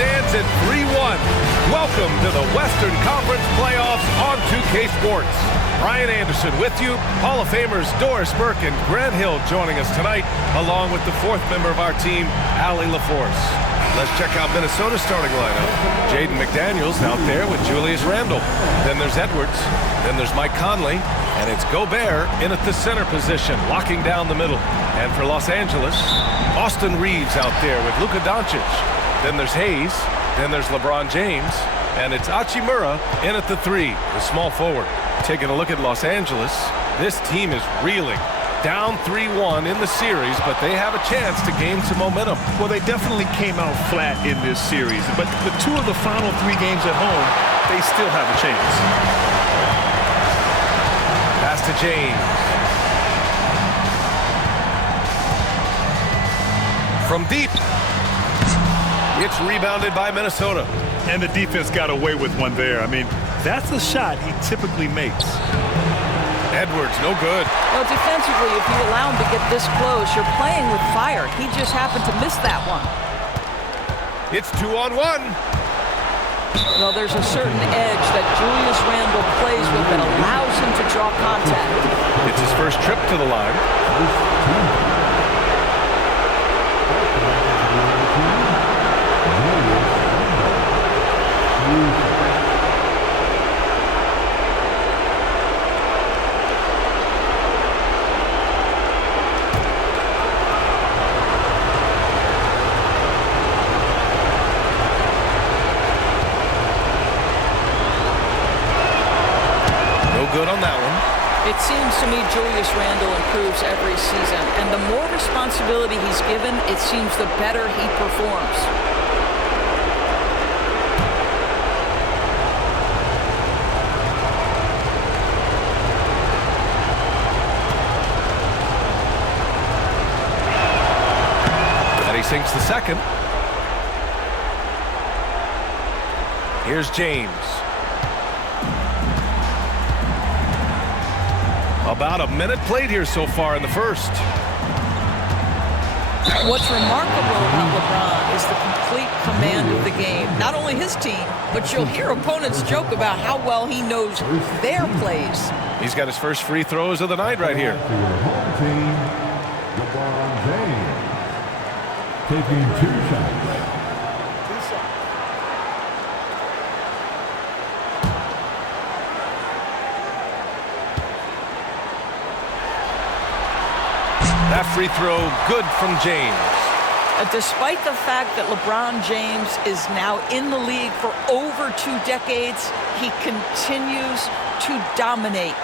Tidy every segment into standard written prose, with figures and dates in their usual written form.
stands at 3-1. Welcome to the Western Conference Playoffs on 2K Sports. Brian Anderson with you. Hall of Famers Doris Burke and Grant Hill joining us tonight, along with the fourth member of our team, Allie LaForce. Let's check out Minnesota's starting lineup. Jaden McDaniels out there with Julius Randle. Then there's Edwards. Then there's Mike Conley. And it's Gobert in at the center position, locking down the middle. And for Los Angeles, Austin Reeves out there with Luka Doncic. Then there's Hayes. Then there's LeBron James. And it's Hachimura in at the 3, the small forward. Taking a look at Los Angeles, this team is reeling. Down 3-1 in the series, but they have a chance to gain some momentum. Well, they definitely came out flat in this series, but the 2 of the final 3 games at home, they still have a chance. Pass to James. From deep. It's rebounded by Minnesota. And the defense got away with one there. I mean, that's a shot he typically makes. Edwards, no good. Well, defensively, if you allow him to get this close, you're playing with fire. He just happened to miss that one. It's 2-on-1. Well, there's a certain edge that Julius Randle plays with that allows him to draw contact. It's his first trip to the line. Good on that one. It seems to me Julius Randle improves every season, and the more responsibility he's given, it seems the better he performs. And he sinks the second. Here's James. About a minute played here so far in the first. What's remarkable about LeBron is the complete command of the game. Not only his team, but you'll hear opponents joke about how well he knows their plays. He's got his first free throws of the night right here. Home team, LeBron James, taking 2 shots. That free throw good from James. Despite the fact that LeBron James is now in the league for over 2 decades, he continues to dominate.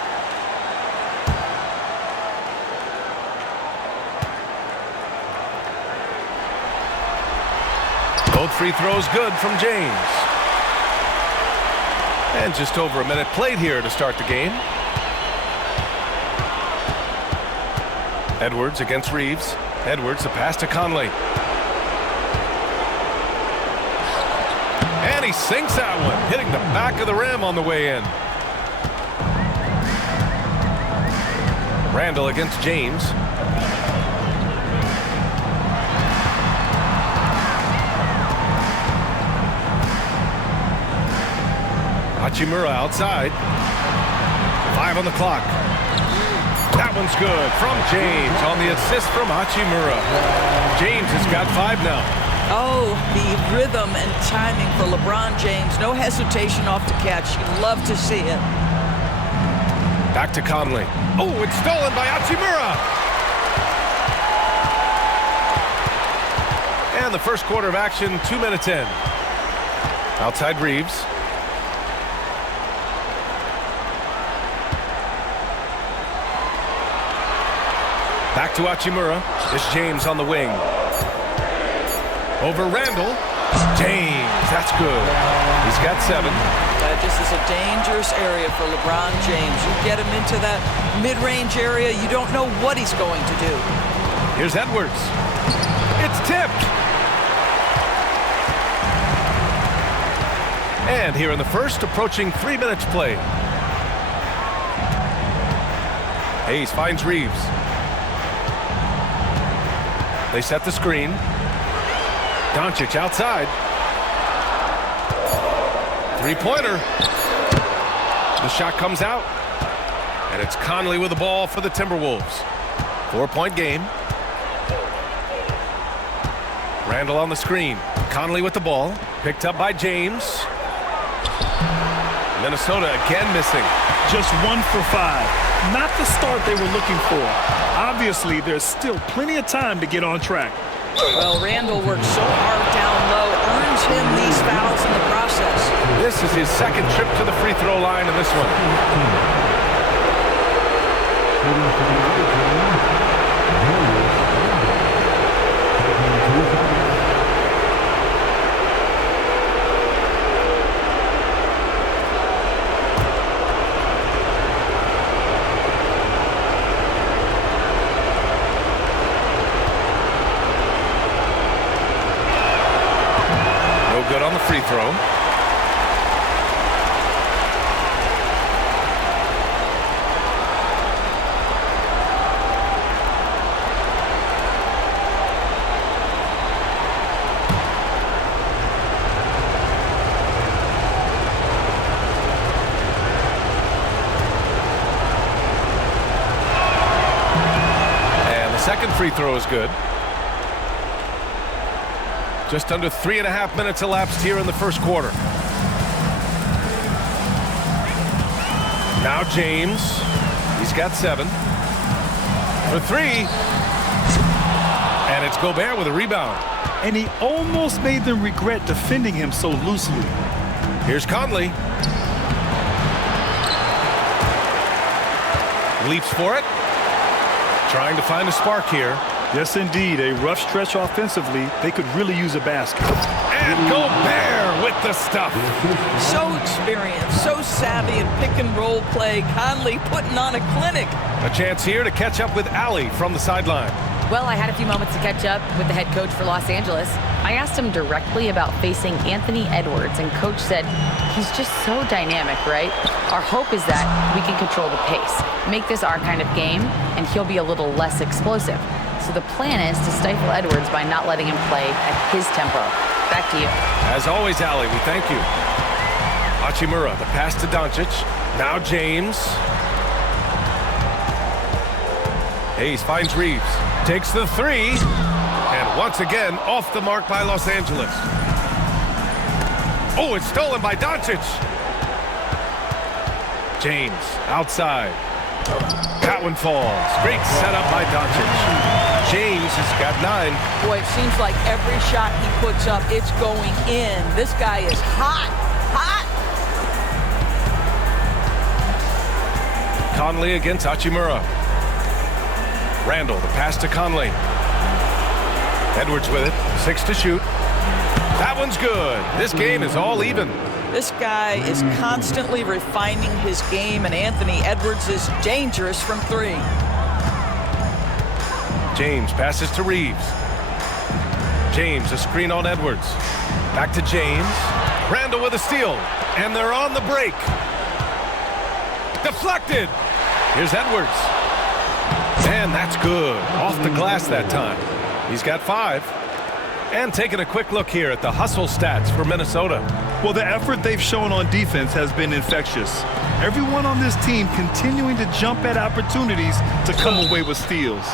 Both free throws good from James. And just over a minute played here to start the game. Edwards against Reeves. Edwards, the pass to Conley. And he sinks that one, hitting the back of the rim on the way in. Randle against James. Hachimura outside. 5 on the clock. That one's good from James on the assist from Hachimura. James has got 5 now. Oh, the rhythm and timing for LeBron James. No hesitation off the catch. You love to see it. Back to Conley. Oh, it's stolen by Hachimura. And the first quarter of action, 2 minutes in. Outside Reeves. Back to Hachimura. It's James on the wing. Over Randle. James, that's good. He's got 7. This is a dangerous area for LeBron James. You get him into that mid-range area, you don't know what he's going to do. Here's Edwards. It's tipped. And here in the first, approaching 3 minutes played. Hayes finds Reeves. They set the screen. Doncic outside. Three-pointer. The shot comes out. And it's Conley with the ball for the Timberwolves. 4-point game. Randall on the screen. Conley with the ball. Picked up by James. Minnesota again missing. Just 1 for 5. Not the start they were looking for. Obviously, there's still plenty of time to get on track. Well, Randall worked so hard down low, earns him these fouls in the process. This is his second trip to the free throw line in this one. Good on the free throw. And the second free throw is good. Just under 3.5 minutes elapsed here in the first quarter. Now James. He's got 7. For 3. And it's Gobert with a rebound. And he almost made them regret defending him so loosely. Here's Conley. Leaps for it. Trying to find a spark here. Yes, indeed. A rough stretch offensively. They could really use a basket. And Gobert with the stuff. So experienced, so savvy in pick-and-roll play. Conley putting on a clinic. A chance here to catch up with Allie from the sideline. Well, I had a few moments to catch up with the head coach for Los Angeles. I asked him directly about facing Anthony Edwards, and coach said he's just so dynamic, right? Our hope is that we can control the pace, make this our kind of game, and he'll be a little less explosive. So the plan is to stifle Edwards by not letting him play at his tempo. Back to you. As always, Allie, we thank you. Hachimura, the pass to Doncic. Now James. Hayes finds Reeves. Takes the 3. And once again, off the mark by Los Angeles. Oh, it's stolen by Doncic. James outside. That one falls. Great setup by Doncic. James has got 9. Boy, it seems like every shot he puts up, it's going in. This guy is hot, hot. Conley against Hachimura. Randall, the pass to Conley. Edwards with it. 6 to shoot. That one's good. This game is all even. This guy is constantly refining his game, and Anthony Edwards is dangerous from 3. James passes to Reeves. James, a screen on Edwards. Back to James. Randall with a steal. And they're on the break. Deflected. Here's Edwards. And that's good. Off the glass that time. He's got 5. And taking a quick look here at the hustle stats for Minnesota. Well, the effort they've shown on defense has been infectious. Everyone on this team continuing to jump at opportunities to come away with steals.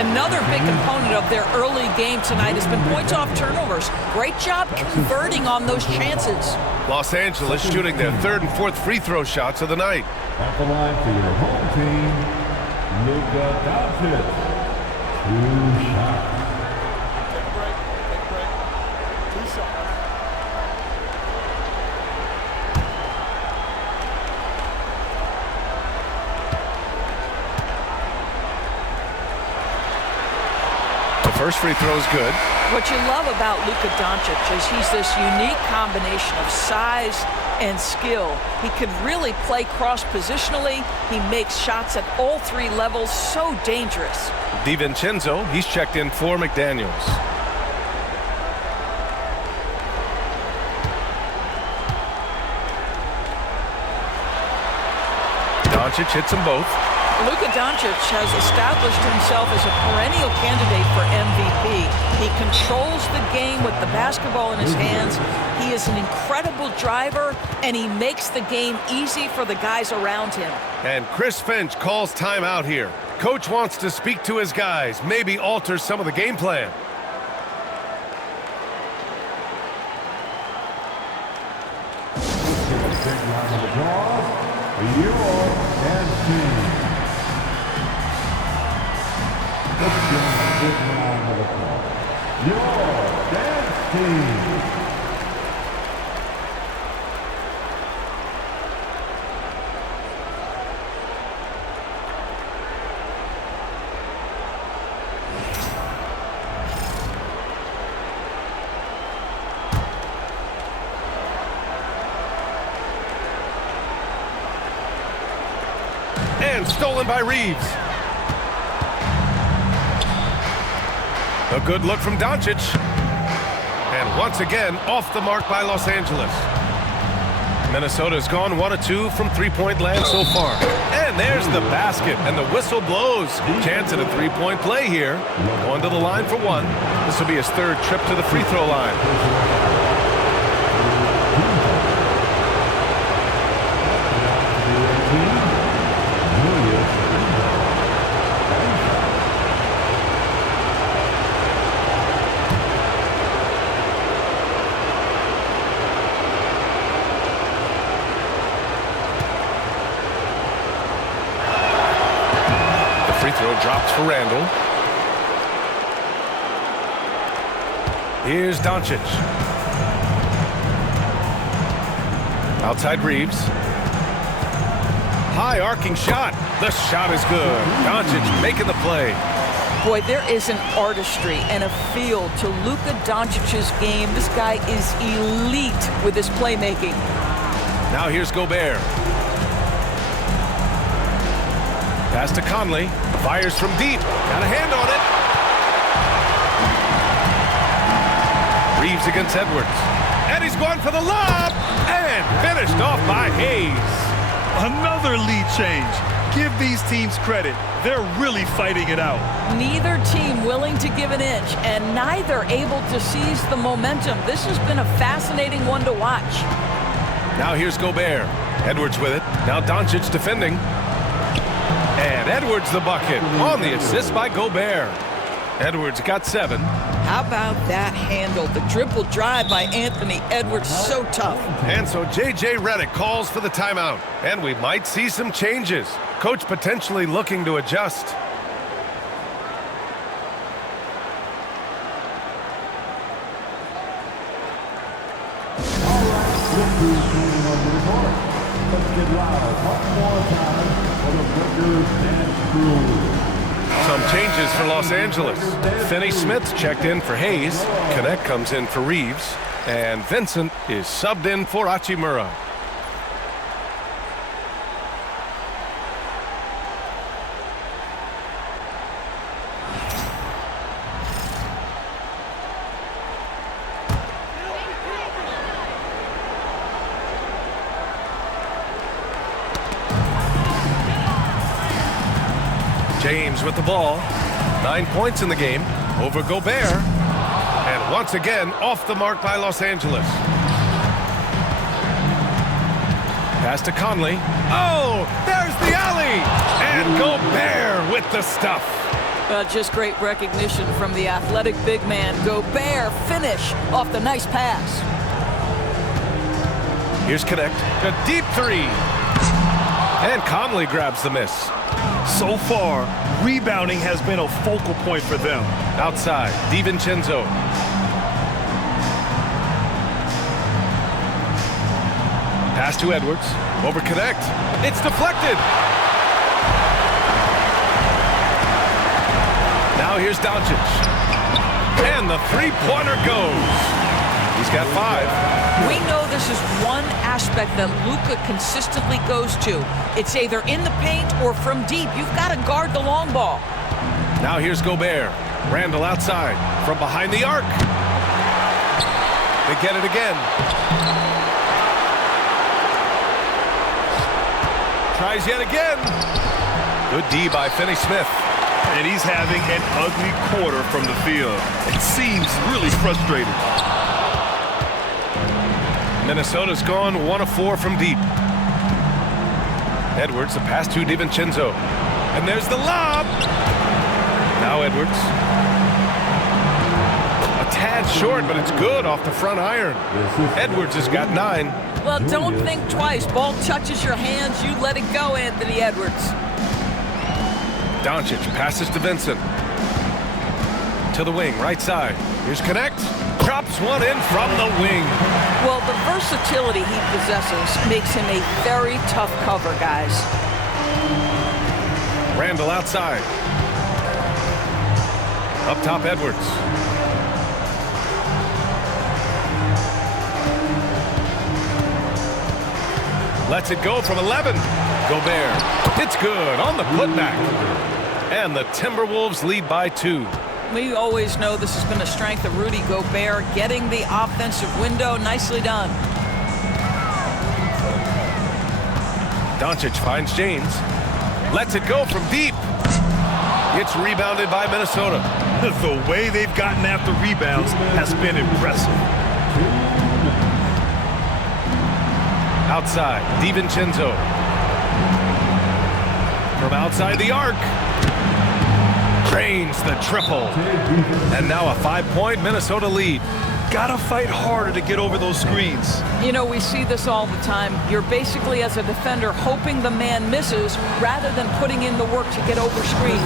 Another big component of their early game tonight has been points off turnovers. Great job converting on those chances. Los Angeles shooting their 3rd and 4th free throw shots of the night. At the line for your home team, Luka Doncic. 2 shots. First free throw is good. What you love about Luka Doncic is he's this unique combination of size and skill. He could really play cross-positionally. He makes shots at all 3 levels. So dangerous. DiVincenzo, he's checked in for McDaniels. Doncic hits them both. Luka Doncic has established himself as a perennial candidate for MVP. He controls the game with the basketball in his hands. He is an incredible dribble driver, and he makes the game easy for the guys around him. And Chris Finch calls timeout here. Coach wants to speak to his guys, maybe alter some of the game plan. Your dance team. And stolen by Reeves. A good look from Doncic. And once again, off the mark by Los Angeles. Minnesota's gone 1 of 2 from three-point land so far. And there's the basket, and the whistle blows. Chance at a three-point play here. Going to the line for one. This will be his third trip to the free throw line. Free throw drops for Randall. Here's Doncic. Outside Reeves. High arcing shot. The shot is good. Doncic making the play. Boy, there is an artistry and a feel to Luka Doncic's game. This guy is elite with his playmaking. Now here's Gobert. Pass to Conley. Fires from deep. Got a hand on it. Reeves against Edwards. And he's going for the lob. And finished off by Hayes. Another lead change. Give these teams credit. They're really fighting it out. Neither team willing to give an inch, and neither able to seize the momentum. This has been a fascinating one to watch. Now here's Gobert. Edwards with it. Now Doncic defending. And Edwards the bucket on the assist by Gobert. Edwards got 7. How about that handle? The dribble drive by Anthony Edwards, so tough. And so J.J. Redick calls for the timeout. And we might see some changes. Coach potentially looking to adjust. Let's get loud one more time for the Lakers dance crew. Some changes for Los Angeles. Finney Smith's checked in for Hayes. Connect comes in for Reeves. And Vincent is subbed in for Hachimura. James with the ball. 9 points in the game over Gobert. And once again, off the mark by Los Angeles. Pass to Conley. Oh, there's the alley. And Gobert with the stuff. Just great recognition from the athletic big man. Gobert finish off the nice pass. Here's Connect. A deep 3. And Conley grabs the miss. So far, rebounding has been a focal point for them. Outside, DiVincenzo. Pass to Edwards. Over Connect. It's deflected. Now here's Doncic. And the three-pointer goes. He's got 5. We know this is one aspect that Luka consistently goes to. It's either in the paint or from deep. You've got to guard the long ball. Now here's Gobert. Randall outside from behind the arc. They get it again. Tries yet again. Good D by Finney Smith. And he's having an ugly quarter from the field. It seems really frustrating. Minnesota's gone 1 of 4 from deep. Edwards, the pass to DiVincenzo. And there's the lob. Now Edwards. A tad short, but it's good off the front iron. Edwards has got 9. Well, don't think twice. Ball touches your hands, you let it go, Anthony Edwards. Doncic passes to Vincent. To the wing, right side. Here's Connect. Drops one in from the wing. Well, the versatility he possesses makes him a very tough cover, guys. Randall outside. Up top, Edwards. Lets it go from 11. Gobert. It's good on the putback. And the Timberwolves lead by 2. We always know this has been a strength of Rudy Gobert, getting the offensive window. Nicely done. Doncic finds James. Lets it go from deep. It's rebounded by Minnesota. The way they've gotten after rebounds has been impressive. Outside, DiVincenzo. From outside the arc. Drains the triple. And now a 5-point Minnesota lead. Gotta fight harder to get over those screens. You know, we see this all the time. You're basically, as a defender, hoping the man misses rather than putting in the work to get over screens.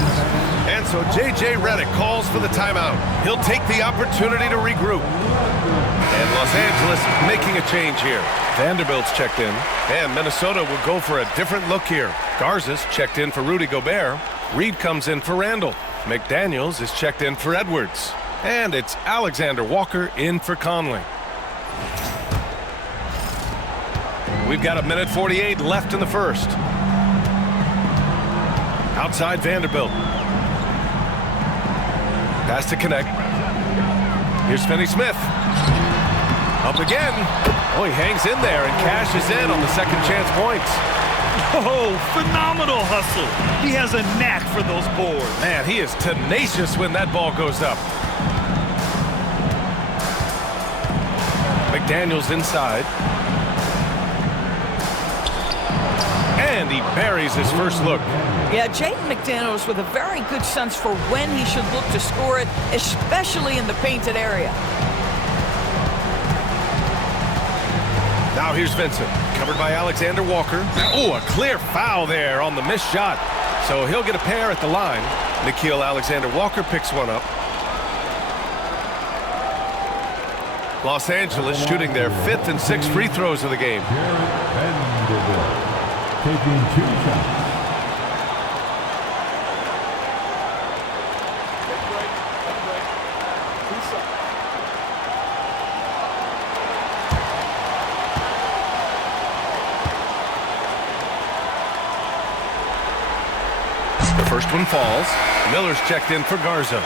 And so J.J. Redick calls for the timeout. He'll take the opportunity to regroup. And Los Angeles making a change here. Vanderbilt's checked in. And Minnesota will go for a different look here. Garza's checked in for Rudy Gobert. Reed comes in for Randall. McDaniels is checked in for Edwards. And it's Alexander Walker in for Conley. We've got 1:48 left in the first. Outside Vanderbilt. Pass to Connect. Here's Finney-Smith. Up again. Oh, he hangs in there and cashes in on the second chance points. Oh, phenomenal hustle. He has a knack for those boards. Man, he is tenacious when that ball goes up. McDaniels inside. And he buries his first look. Yeah, Jaden McDaniels with a very good sense for when he should look to score it, especially in the painted area. Now here's Vincent, covered by Alexander Walker. Oh, a clear foul there on the missed shot. So he'll get a pair at the line. Nickeil Alexander-Walker picks one up. Los Angeles shooting their 5th and 6th free throws of the game. Taking 2 shots. The first one falls. Miller's checked in for Garza.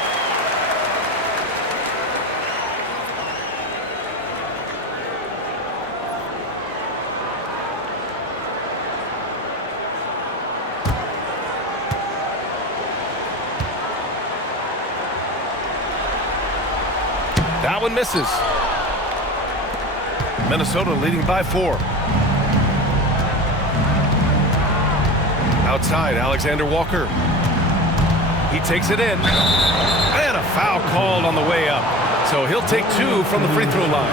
That one misses. Minnesota leading by 4. Outside, Alexander Walker. He takes it in. And a foul called on the way up. So he'll take 2 from the free throw line.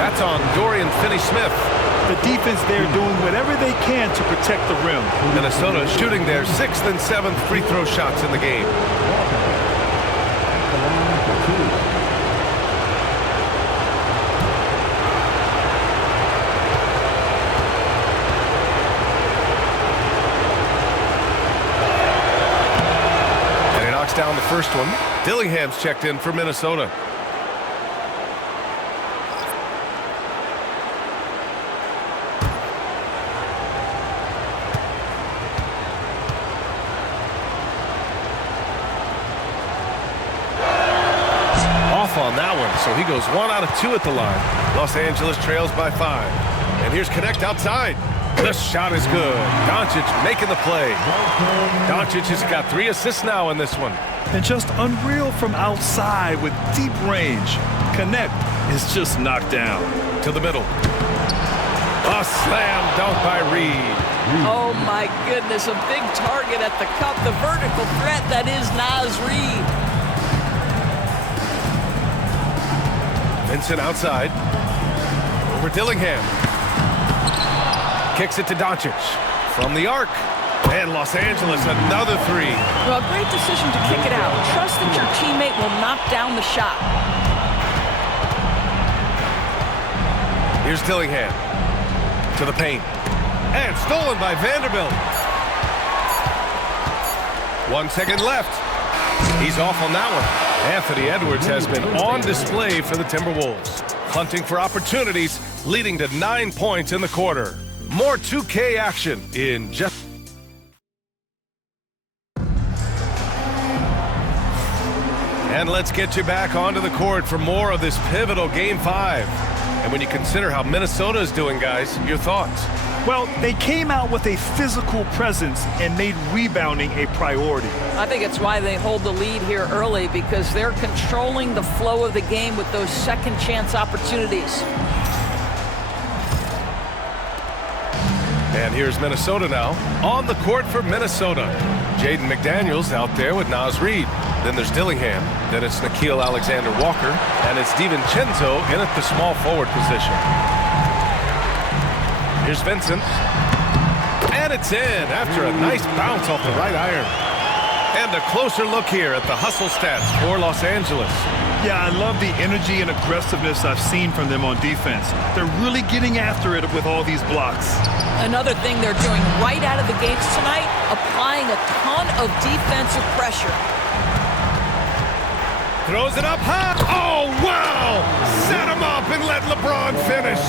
That's on Dorian Finney-Smith. The defense there doing whatever they can to protect the rim. Minnesota shooting their 6th and 7th free throw shots in the game. Down the first one. Dillingham's checked in for Minnesota. Off on that one, so he goes 1 out of 2 at the line. Los Angeles trails by 5. And here's Connect outside. The shot is good. Doncic making the play. Doncic has got 3 assists now in this one. And just unreal from outside with deep range. connect is just knocked down. To the middle. A slam dunk by Reed. Oh my goodness, a big target at the cup, the vertical threat that is Naz Reid. Vincent outside. Over Dillingham. Kicks it to Doncic. From the arc. And Los Angeles, another three. Well, great decision to kick it out. Trust that your teammate will knock down the shot. Here's Dillingham. To the paint. And stolen by Vanderbilt. 1 second left. He's off on that one. Anthony Edwards has been on display for the Timberwolves. Hunting for opportunities, leading to 9 points in the quarter. More 2K action in just... And let's get you back onto the court for more of this pivotal Game 5. And when you consider how Minnesota is doing, guys, your thoughts? Well, they came out with a physical presence and made rebounding a priority. I think it's why they hold the lead here early, because they're controlling the flow of the game with those second chance opportunities. And here's Minnesota now. On the court for Minnesota. Jaden McDaniels out there with Naz Reid. Then there's Dillingham. Then it's Nickeil Alexander-Walker. And it's DiVincenzo in at the small forward position. Here's Vincent. And it's in after a nice bounce off the right iron. And a closer look here at the hustle stats for Los Angeles. Yeah, I love the energy and aggressiveness I've seen from them on defense. They're really getting after it with all these blocks. Another thing they're doing right out of the gates tonight, applying a ton of defensive pressure. Throws it up high. Oh, wow! Set him up and let LeBron finish.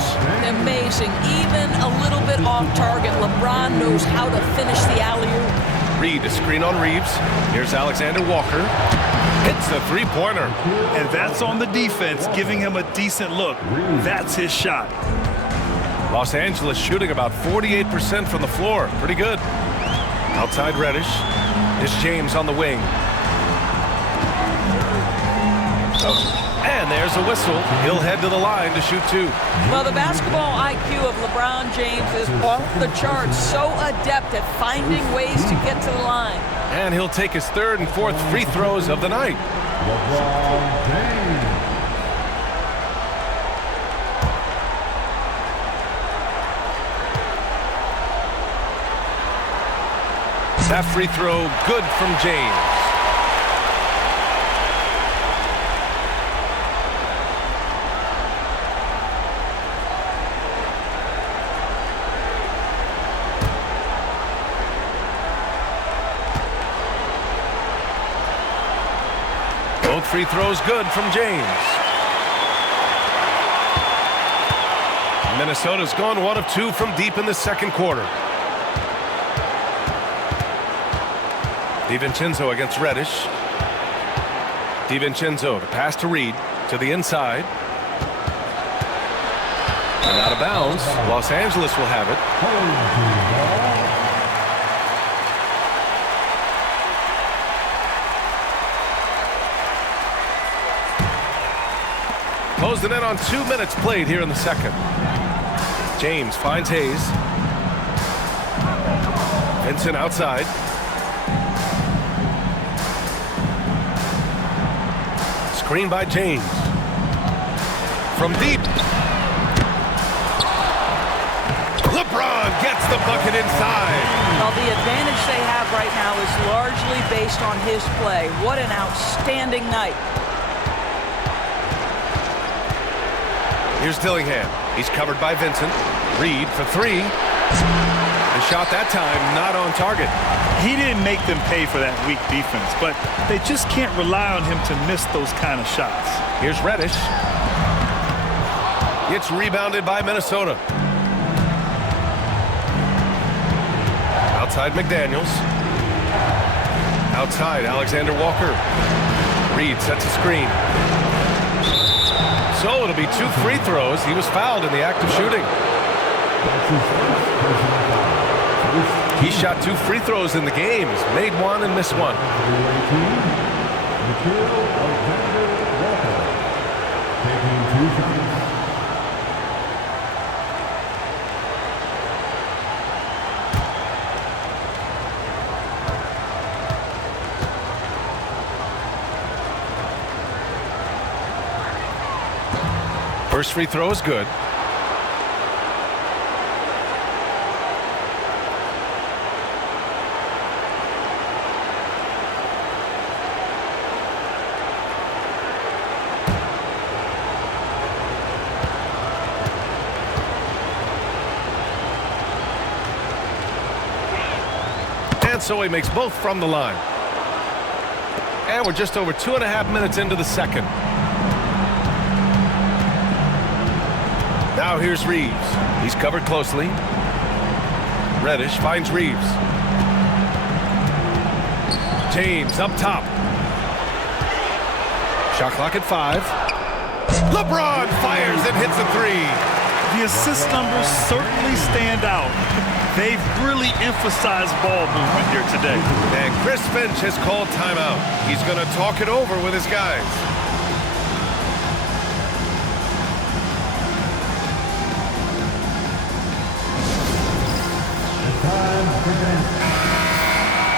Amazing. Even a little bit off target, LeBron knows how to finish the alley-oop. Reed, a screen on Reeves. Here's Alexander-Walker. Hits the three-pointer. And that's on the defense, giving him a decent look. That's his shot. Los Angeles shooting about 48% from the floor. Pretty good. Outside Reddish. It's James on the wing. And there's a whistle. He'll head to the line to shoot two. Well, the basketball IQ of LeBron James is off the charts. So adept at finding ways to get to the line. And he'll take his third and fourth free throws of the night. LeBron James. That free throw good from James. Both free throws good from James. Minnesota's gone 1 of 2 from deep in the second quarter. DiVincenzo against Reddish. DiVincenzo to pass to Reed to the inside. And out of bounds. Los Angeles will have it. Closing in on 2 minutes played here in the second. James finds Hayes. Vincent outside. Screen by James. From deep. LeBron gets the bucket inside. Well, the advantage they have right now is largely based on his play. What an outstanding night. Here's Dillingham. He's covered by Vincent. Reed for three. The shot that time not on target. He didn't make them pay for that weak defense, but they just can't rely on him to miss those kind of shots. Here's Reddish. It's rebounded by Minnesota. Outside McDaniels. Outside Alexander-Walker. Reed sets a screen. So it'll be 2 free throws. He was fouled in the act of shooting. He shot 2 free throws in the game. He's made 1 and missed 1. Nickeil Alexander-Walker. 2 shots. First free throw is good. And so he makes both from the line. And we're just over 2.5 minutes into the second. Now here's Reeves. He's covered closely. Reddish finds Reeves. James up top. Shot clock at 5. LeBron fires and hits a 3. The assist numbers certainly stand out. They've really emphasized ball movement here today. And Chris Finch has called timeout. He's going to talk it over with his guys. Time to commence.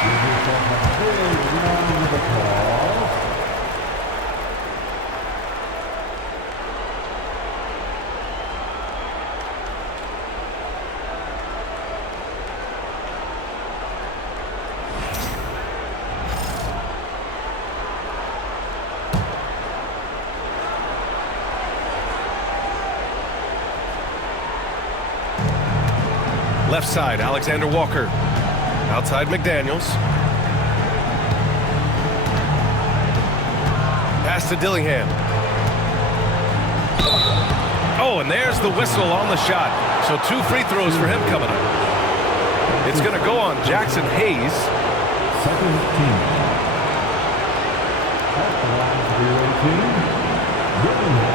Give yourself a big round of applause. Left side, Alexander Walker. Outside, McDaniels. Pass to Dillingham. Oh, and there's the whistle on the shot. So 2 free throws for him coming up. It's going to go on Jackson Hayes. Second team. At the line for the away team, Dillingham.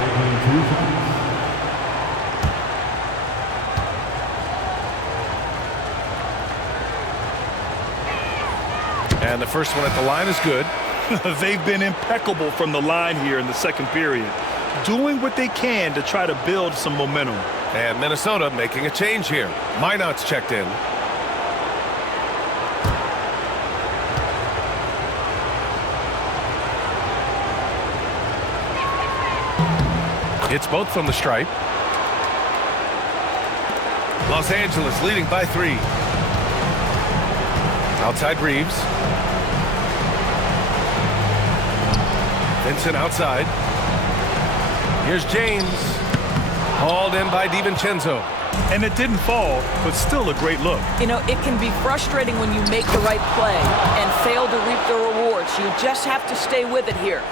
Taking 2 shots. And the first one at the line is good. They've been impeccable from the line here in the second period, doing what they can to try to build some momentum. And Minnesota making a change here. Minot's checked in. Hits both from the stripe. Los Angeles leading by 3. Outside Reeves. Vincent outside. Here's James. Hauled in by DiVincenzo. And it didn't fall, but still a great look. You know, it can be frustrating when you make the right play and fail to reap the rewards. You just have to stay with it here.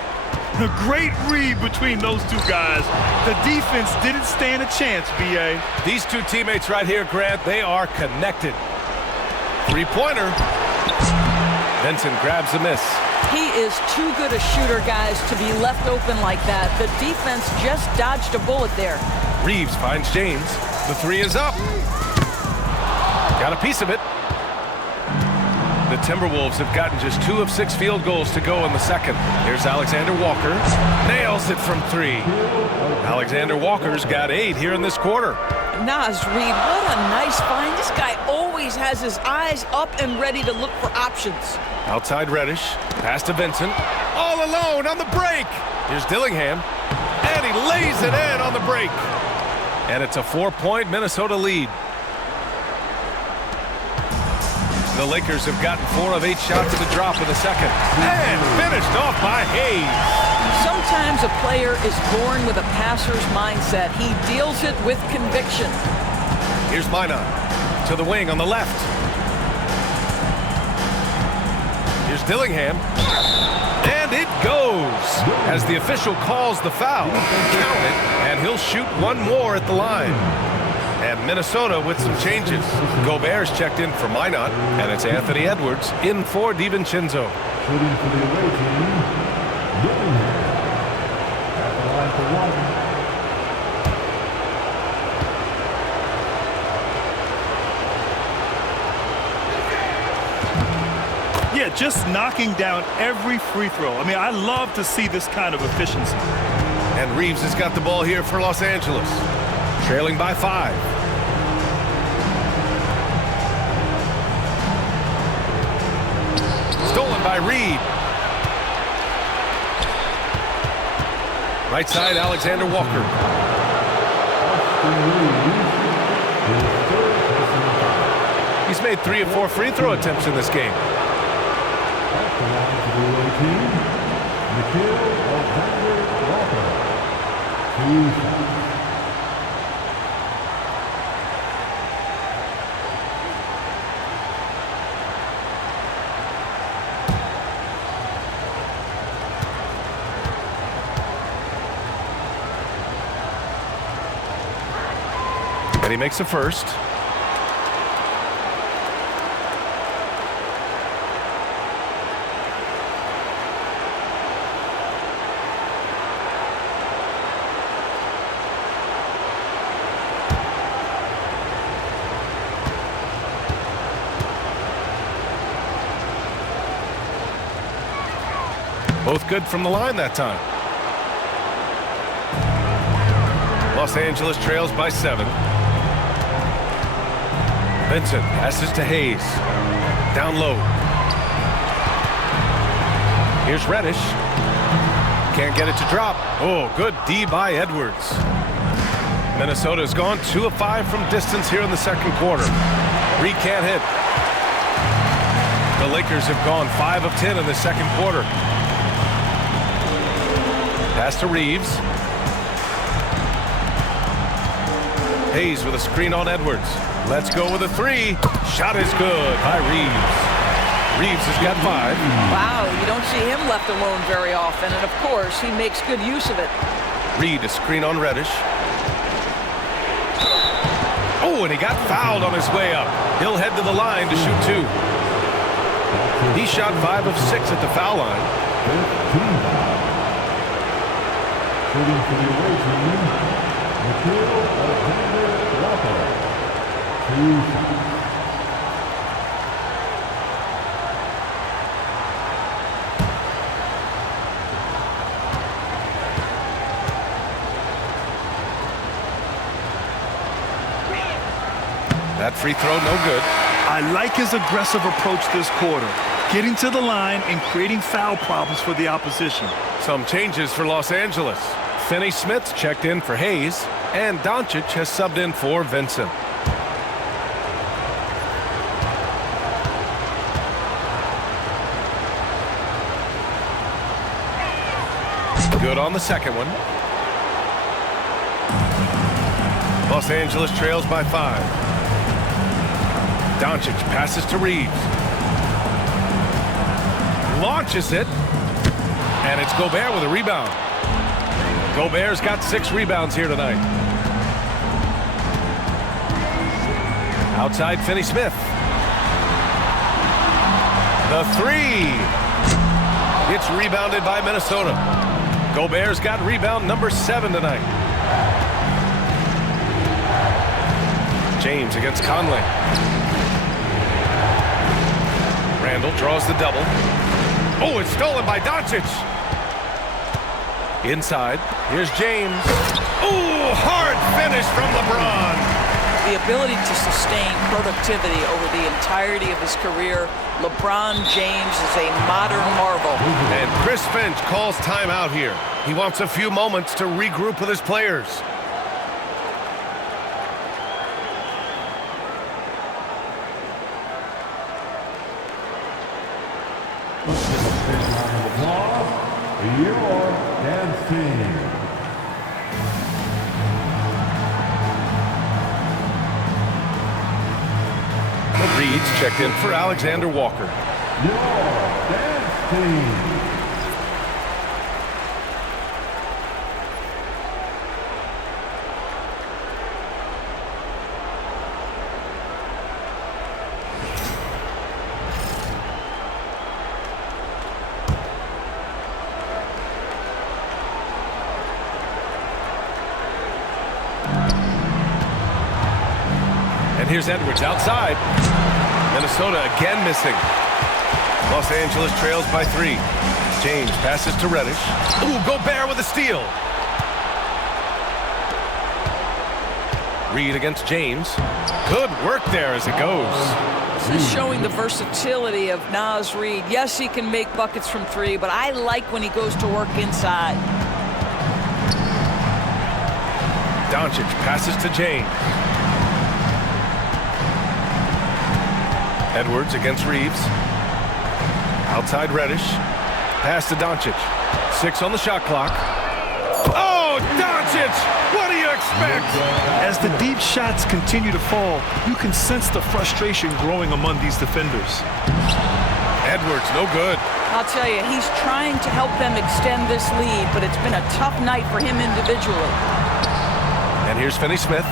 A great read between those two guys. The defense didn't stand a chance, B.A. These two teammates right here, Grant, they are connected. Three-pointer. Vincent grabs a miss. He is too good a shooter, guys, to be left open like that. The defense just dodged a bullet there. Reeves finds James. The 3 is up. Got a piece of it. The Timberwolves have gotten just 2 of 6 field goals to go in the second. Here's Alexander Walker. Nails it from 3. Alexander Walker's got 8 here in this quarter. Naz Reid, what a nice find. This guy always has his eyes up and ready to look for options. Outside Reddish. Pass to Vincent. All alone on the break. Here's Dillingham. And he lays it in on the break. And it's a 4-point Minnesota lead. The Lakers have gotten 4 of 8 shots at the drop in the second. And finished off by Hayes. Sometimes a player is born with a passer's mindset. He deals it with conviction. Here's Minot to the wing on the left. Here's Dillingham. And it goes as the official calls the foul. Count it, and he'll shoot 1 more at the line. And Minnesota with some changes. Gobert's checked in for Minot, and it's Anthony Edwards in for DiVincenzo. Shooting for the away team, Dillingham. At the line for 1. Yeah, just knocking down every free throw. I mean, I love to see this kind of efficiency. And And Reeves has got the ball here for Los Angeles. Trailing by 5. Stolen by Reed. Right side, Alexander Walker. He's made 3 of 4 free throw attempts in this game. And he makes the first. Both good from the line that time. Los Angeles trails by 7. Vincent passes to Hayes. Down low. Here's Reddish. Can't get it to drop. Oh, good D by Edwards. Minnesota's gone 2 of 5 from distance here in the second quarter. Reed can't hit. The Lakers have gone 5 of 10 in the second quarter. Pass to Reeves. Hayes with a screen on Edwards. Let's go with a 3. Shot is good by Reeves. Reeves has got 5. Wow, you don't see him left alone very often, and of course, he makes good use of it. Reed, a screen on Reddish. Oh, and he got fouled on his way up. He'll head to the line to shoot 2. He shot 5 of 6 at the foul line. Shooting for the away team, Alexander Walker. 2 shots. That free throw, no good. I like his aggressive approach this quarter, getting to the line and creating foul problems for the opposition. Some changes for Los Angeles. Finney Smith's checked in for Hayes, and Doncic has subbed in for Vincent. Good on the second one. Los Angeles trails by 5. Doncic passes to Reeves. Launches it. And it's Gobert with a rebound. Gobert's got 6 rebounds here tonight. Outside, Finney Smith. The 3. It's rebounded by Minnesota. Gobert's got rebound number 7 tonight. James against Conley. Randall draws the double. Oh, it's stolen by Doncic. Inside, here's James. Oh, hard finish from LeBron. The ability to sustain productivity over the entirety of his career, LeBron James is a modern marvel. And Chris Finch calls timeout here. He wants a few moments to regroup with his players. Your dance team. Reed's checked in for Alexander Walker. Your dance team. And here's Edwards outside. Minnesota again missing. Los Angeles trails by 3. James passes to Reddish. Ooh, Gobert with a steal. Reed against James. Good work there as it goes. This is showing the versatility of Naz Reid. Yes, he can make buckets from three, but I like when he goes to work inside. Doncic passes to James. Edwards against Reeves. Outside Reddish. Pass to Doncic. 6 on the shot clock. Oh, Doncic! What do you expect? As the deep shots continue to fall, you can sense the frustration growing among these defenders. Edwards, no good. I'll tell you, he's trying to help them extend this lead, but it's been a tough night for him individually. And here's Finney-Smith.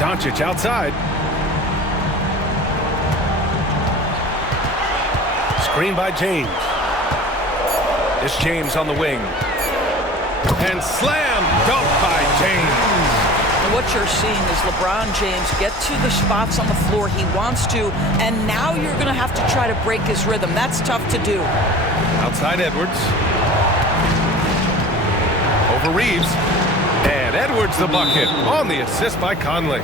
Doncic outside. Screen by James. It's James on the wing. And slam dunk by James. And what you're seeing is LeBron James get to the spots on the floor he wants to, and now you're going to have to try to break his rhythm. That's tough to do. Outside Edwards. Over Reeves. And Edwards the bucket on the assist by Conley.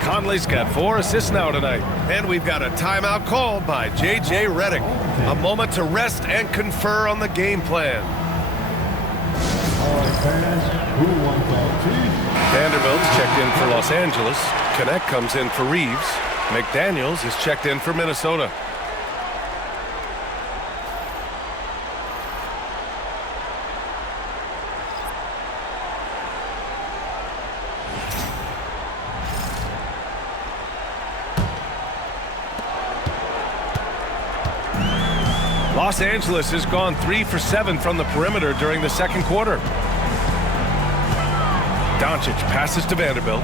Conley's got 4 assists now tonight. And we've got a timeout called by J.J. Redick. A moment to rest and confer on the game plan. Vanderbilt's checked in for Los Angeles. Connect comes in for Reeves. McDaniels is checked in for Minnesota. Los Angeles has gone 3 for 7 from the perimeter during the second quarter. Doncic passes to Vanderbilt.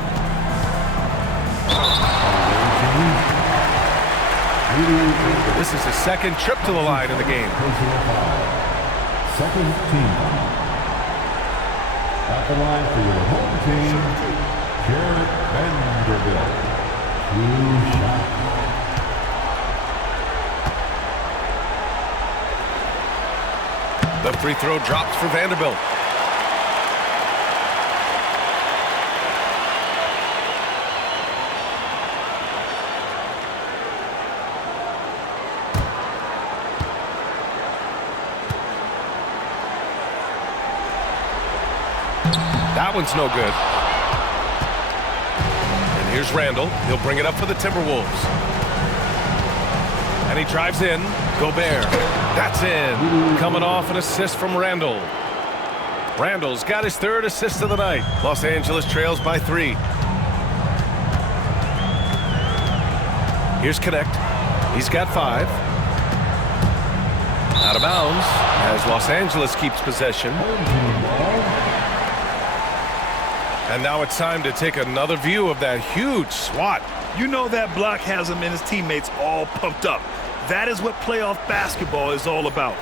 This is his second trip to the line in the game. Second team. At the line for your home team, Jarrett Vanderbilt. 2 shots. The free throw drops for Vanderbilt. That one's no good. And here's Randall. He'll bring it up for the Timberwolves. And he drives in. Gobert. That's in. Coming off an assist from Randall. Randall's got his 3rd assist of the night. Los Angeles trails by 3. Here's Connect. He's got 5. Out of bounds as Los Angeles keeps possession. And now it's time to take another view of that huge swat. You know that block has him and his teammates all pumped up. That is what playoff basketball is all about.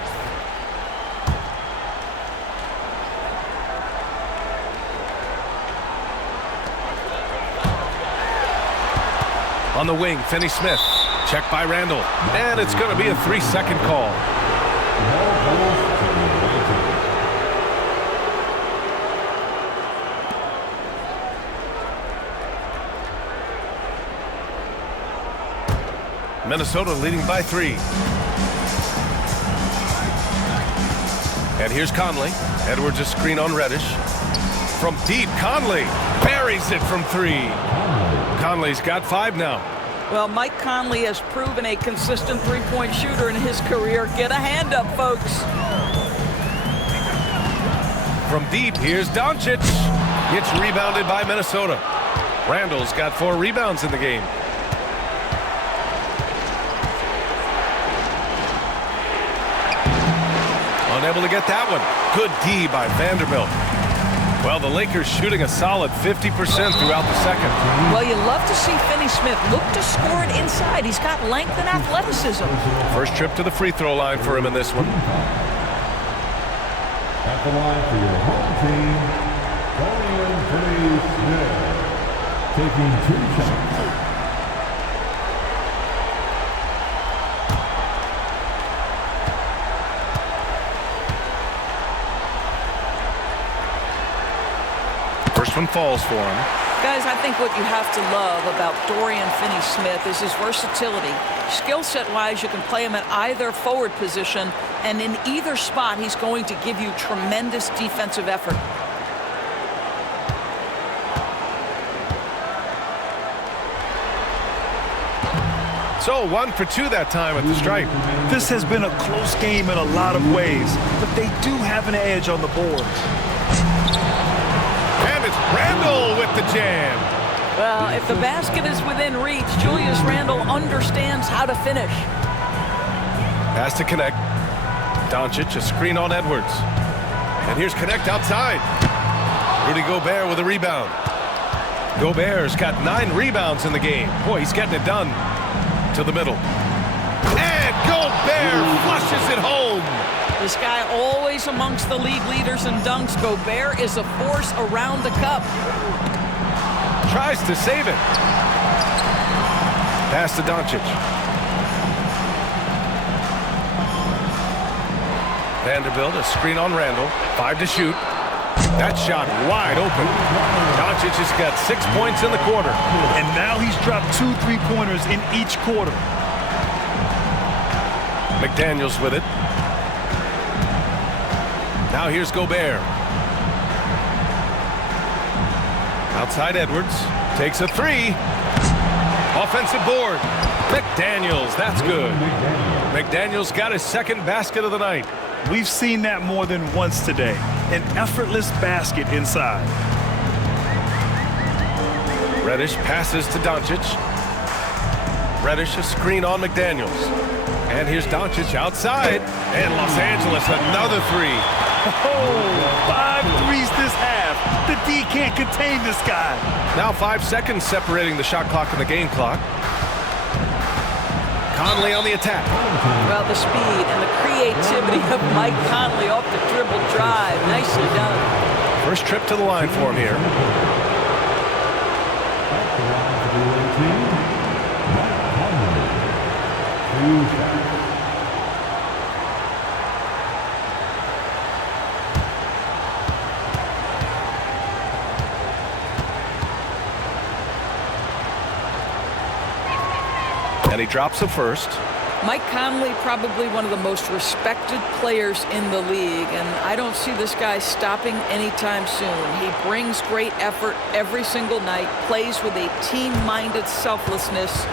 On the wing, Finney-Smith. Checked by Randall. And it's going to be a 3-second call. Minnesota leading by 3. And here's Conley. Edwards a screen on Reddish. From deep, Conley buries it from 3. Conley's got 5 now. Well, Mike Conley has proven a consistent three-point shooter in his career. Get a hand up, folks. From deep, here's Doncic. Gets rebounded by Minnesota. Randall's got 4 rebounds in the game. Unable to get that one. Good D by Vanderbilt. Well, the Lakers shooting a solid 50% throughout the second. Well, you love to see Finney-Smith look to score it inside. He's got length and athleticism. First trip to the free throw line for him in this one. At the line for your home team, Finney-Smith, taking 2 shots. First one falls for him. Guys, I think what you have to love about Dorian Finney-Smith is his versatility. Skill set-wise, you can play him at either forward position, and in either spot, he's going to give you tremendous defensive effort. So 1 for 2 that time at the stripe. This has been a close game in a lot of ways, but they do have an edge on the board. And it's Randle with the jam. Well, if the basket is within reach, Julius Randle understands how to finish. Pass to Connect. Doncic, a screen on Edwards. And here's Connect outside. Rudy Gobert with a rebound. Gobert's got 9 rebounds in the game. Boy, he's getting it done. To the middle. And Gobert flushes it home. This guy always amongst the league leaders in dunks. Gobert is a force around the cup. Tries to save it. Pass to Doncic. Vanderbilt, a screen on Randle. 5 to shoot. That shot wide open. Doncic has got 6 points in the quarter. And now he's dropped 2 3-pointers in each quarter. McDaniels with it. Now here's Gobert. Outside Edwards. Takes a 3. Offensive board. McDaniels, that's good. McDaniels got his second basket of the night. We've seen that more than once today. An effortless basket inside. Reddish passes to Doncic. Reddish a screen on McDaniels. And here's Doncic outside. And Los Angeles another 3. Oh, 5 threes this half. The D can't contain this guy. Now 5 seconds separating the shot clock and the game clock. Conley on the attack. Well, the speed and the creativity of Mike Conley off the dribble drive. Nicely done. First trip to the line for him here. And he drops the first. Mike Conley, probably one of the most respected players in the league, and I don't see this guy stopping anytime soon. He brings great effort every single night, plays with a team-minded selflessness,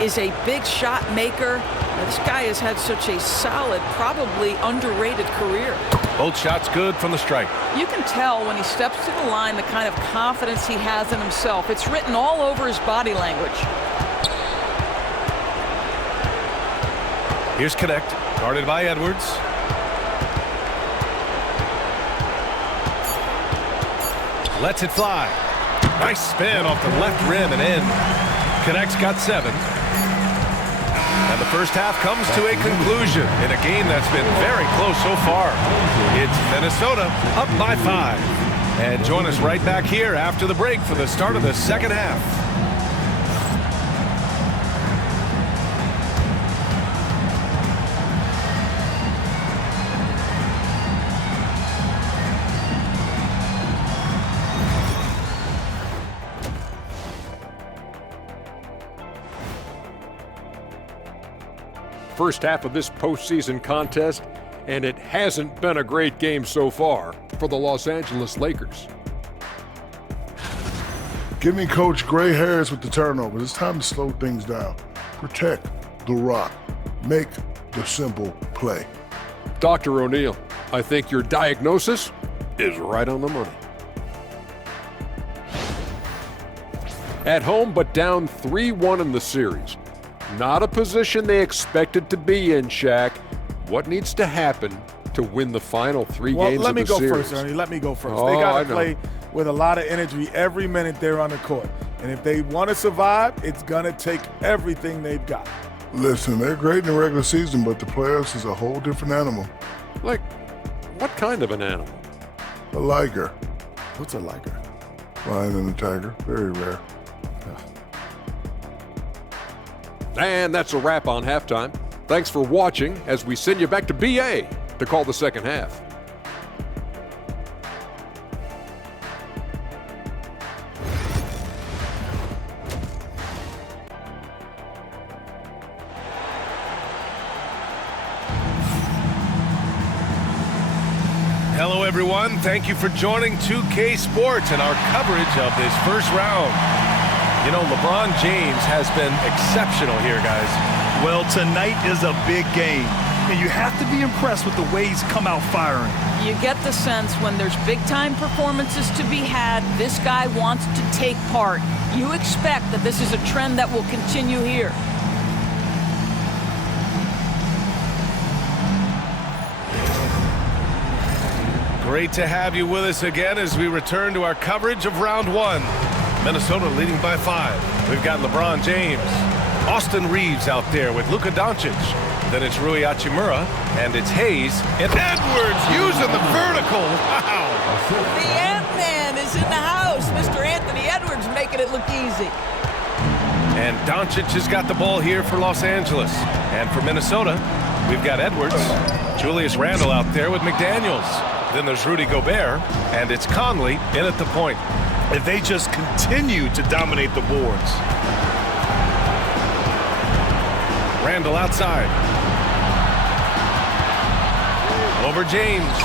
is a big shot maker. Now, this guy has had such a solid, probably underrated career. Both shots good from the stripe. You can tell when he steps to the line the kind of confidence he has in himself. It's written all over his body language. Here's Connect, guarded by Edwards. Lets it fly. Nice spin off the left rim and in. Connect's got 7. And the first half comes to a conclusion in a game that's been very close so far. It's Minnesota up by 5. And join us right back here after the break for the start of the second half. First half of this postseason contest, and it hasn't been a great game so far for the Los Angeles Lakers. Give me Coach gray hairs with the turnovers. It's time to slow things down. Protect the rock. Make the simple play. Dr. O'Neal, I think your diagnosis is right on the money. At home, but down 3-1 in the series. Not a position they expected to be in, Shaq. What needs to happen to win the final 3 games of the series? Let me go first, Ernie. Let me go first. Oh, they got to play with a lot of energy every minute they're on the court. And if they want to survive, it's going to take everything they've got. Listen, they're great in the regular season, but the playoffs is a whole different animal. Like, what kind of an animal? A liger. What's a liger? Lion and a tiger. Very rare. And that's a wrap on halftime. Thanks for watching as we send you back to BA to call the second half. Hello, everyone. Thank you for joining 2K Sports and our coverage of this first round. You know, LeBron James has been exceptional here, guys. Well, tonight is a big game, and you have to be impressed with the way he's come out firing. You get the sense when there's big-time performances to be had, this guy wants to take part. You expect that this is a trend that will continue here. Great to have you with us again as we return to our coverage of round one. Minnesota leading by 5. We've got LeBron James, Austin Reeves out there with Luka Doncic. Then it's Rui Hachimura, and it's Hayes, and Edwards using the vertical. Wow! The Ant-Man is in the house. Mr. Anthony Edwards making it look easy. And Doncic has got the ball here for Los Angeles. And for Minnesota, we've got Edwards, Julius Randle out there with McDaniels. Then there's Rudy Gobert, and it's Conley in at the point. If they just continue to dominate the boards. Randle outside. Over James.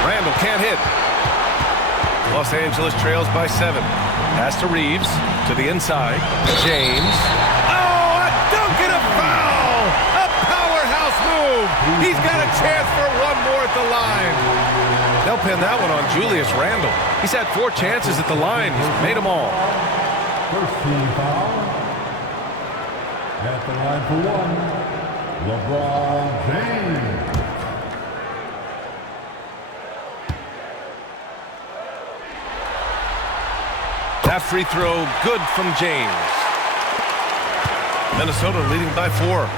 Randle can't hit. Los Angeles trails by 7. Pass to Reeves, to the inside. James. Oh, a dunk and a foul! A powerhouse move! He's got a chance for one more at the line. They'll pin that one on Julius Randle. He's had 4 chances at the line. He's made them all. First team foul. At the line for 1, LeBron James. That free throw good from James. Minnesota leading by 4.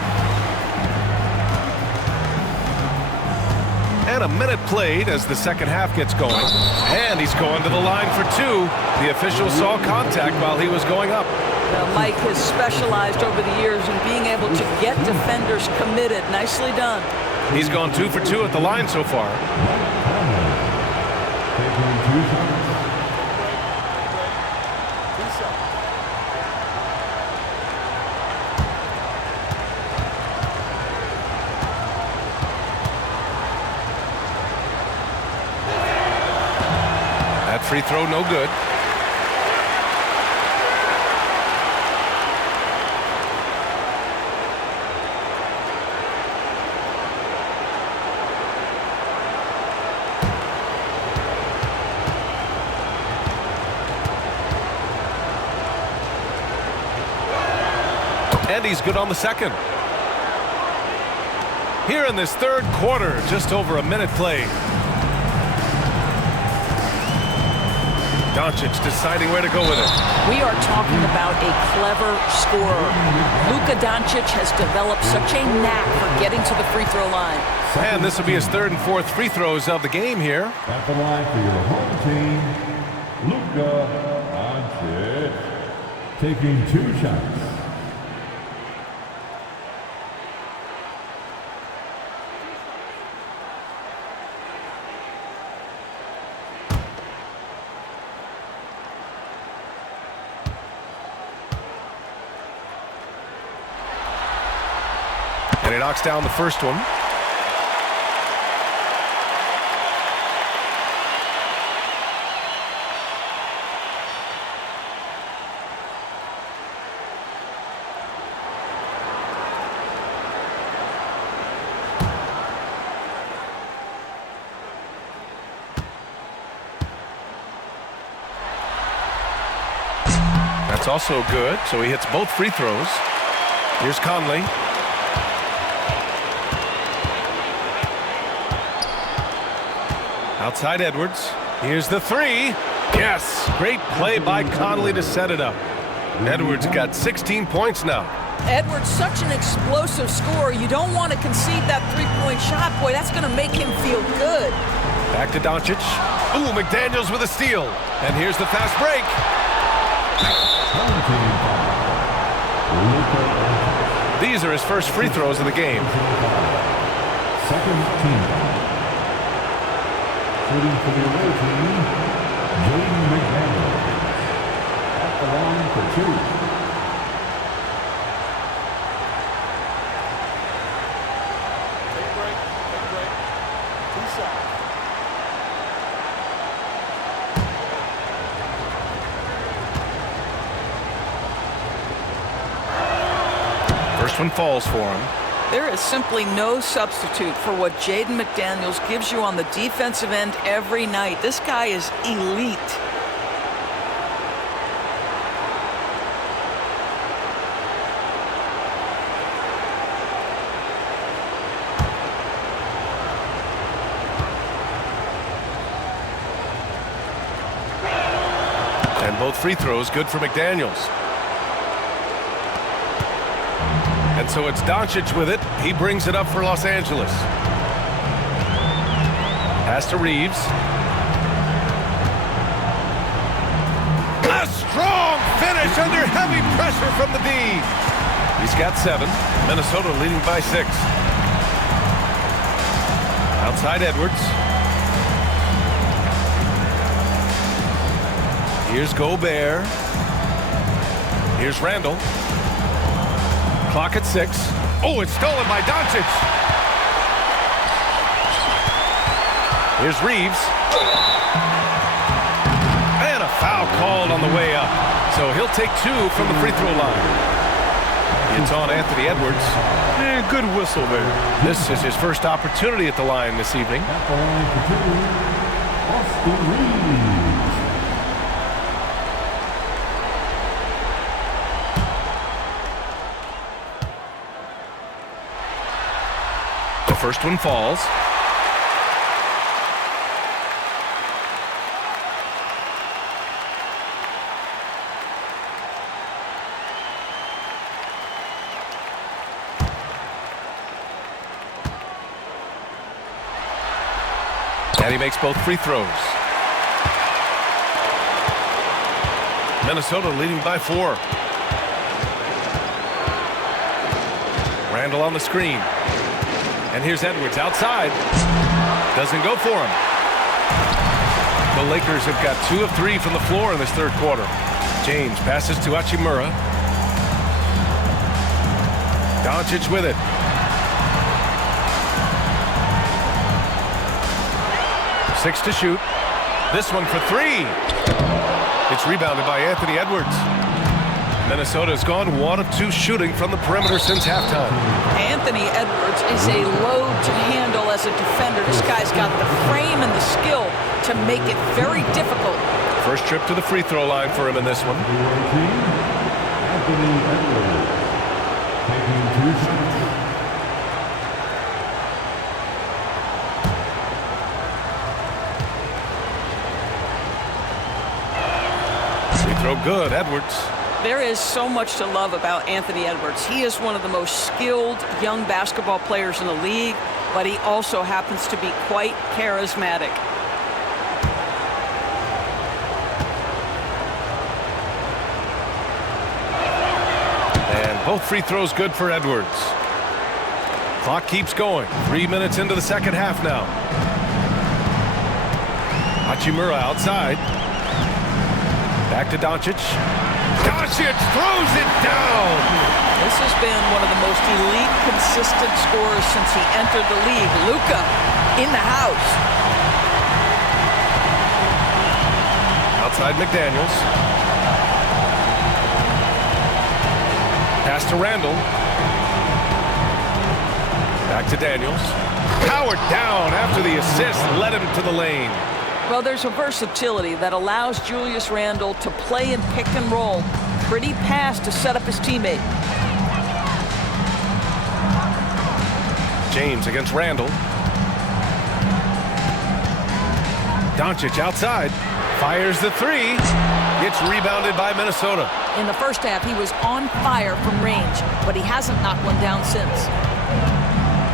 And a minute played as the second half gets going. And he's going to the line for 2. The official saw contact while he was going up. Mike has specialized over the years in being able to get defenders committed. Nicely done. He's gone 2 for 2 at the line so far. Taking 2 shots. That free throw no good. And he's good on the second. Here in this third quarter, just over a minute played. Doncic deciding where to go with it. We are talking about a clever scorer. Luka Doncic has developed such a knack for getting to the free throw line. And this will be his 3rd and 4th free throws of the game here. At the line for your home team, Luka Doncic. Taking 2 shots. And he knocks down the first one. That's also good, so he hits both free throws. Here's Conley. Outside Edwards. Here's the 3. Yes! Great play by Conley to set it up. Edwards got 16 points now. Edwards, such an explosive scorer. You don't want to concede that three-point shot. Boy, that's going to make him feel good. Back to Doncic. Ooh, McDaniels with a steal. And here's the fast break. These are his first free throws of the game. Second team. Shooting for the away team, Jaden McDaniels. At the line for 2. Take a break. 2 shots. First one falls for him. There is simply no substitute for what Jaden McDaniels gives you on the defensive end every night. This guy is elite. And both free throws good for McDaniels. And so it's Doncic with it. He brings it up for Los Angeles. Pass to Reeves. A strong finish under heavy pressure from the D. He's got 7. Minnesota leading by 6. Outside Edwards. Here's Gobert. Here's Randall. Clock at 6. Oh, it's stolen by Doncic. Here's Reeves. And a foul called on the way up. So he'll take 2 from the free throw line. It's on Anthony Edwards. And good whistle there. This is his first opportunity at the line this evening. At the line for 2, Austin Reeves. The first one falls. And he makes both free throws. Minnesota leading by 4. Randall on the screen. And here's Edwards outside. Doesn't go for him. The Lakers have got 2 of 3 from the floor in this third quarter. James passes to Hachimura. Doncic with it. Six to shoot. This one for 3. It's rebounded by Anthony Edwards. Minnesota's gone 1 of 2 shooting from the perimeter since halftime. Anthony Edwards is a load to handle as a defender. This guy's got the frame and the skill to make it very difficult. First trip to the free throw line for him in this one. Anthony Edwards taking 2 shots. Free throw good, Edwards. There is so much to love about Anthony Edwards. He is one of the most skilled young basketball players in the league, but he also happens to be quite charismatic. And both free throws good for Edwards. Clock keeps going. 3 minutes into the second half now. Hachimura outside. Back to Doncic. Doncic throws it down. This has been one of the most elite, consistent scorers since he entered the league. Luka in the house. Outside McDaniels. Pass to Randall. Back to Daniels. Powered down after the assist led him to the lane. Well, there's a versatility that allows Julius Randle to play in pick and roll. Pretty pass to set up his teammate. James against Randall. Doncic outside. Fires the 3. Gets rebounded by Minnesota. In the first half, he was on fire from range, but he hasn't knocked one down since.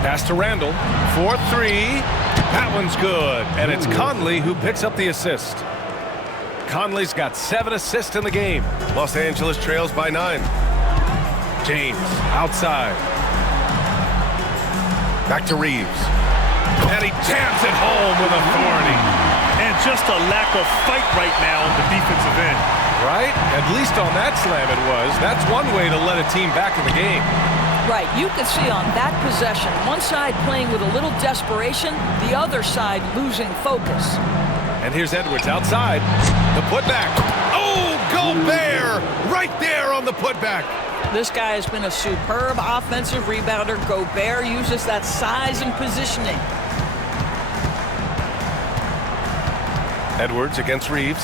Pass to Randall. 4-3. That one's good. And it's Conley who picks up the assist. Conley's got 7 assists in the game. Los Angeles trails by 9. James outside. Back to Reeves. And he jams it home with authority. And just a lack of fight right now on the defensive end. Right? At least on that slam it was. That's one way to let a team back in the game. Right, you could see on that possession, one side playing with a little desperation, the other side losing focus. And here's Edwards outside. The putback. Oh, Gobert! Right there on the putback. This guy has been a superb offensive rebounder. Gobert uses that size and positioning. Edwards against Reeves.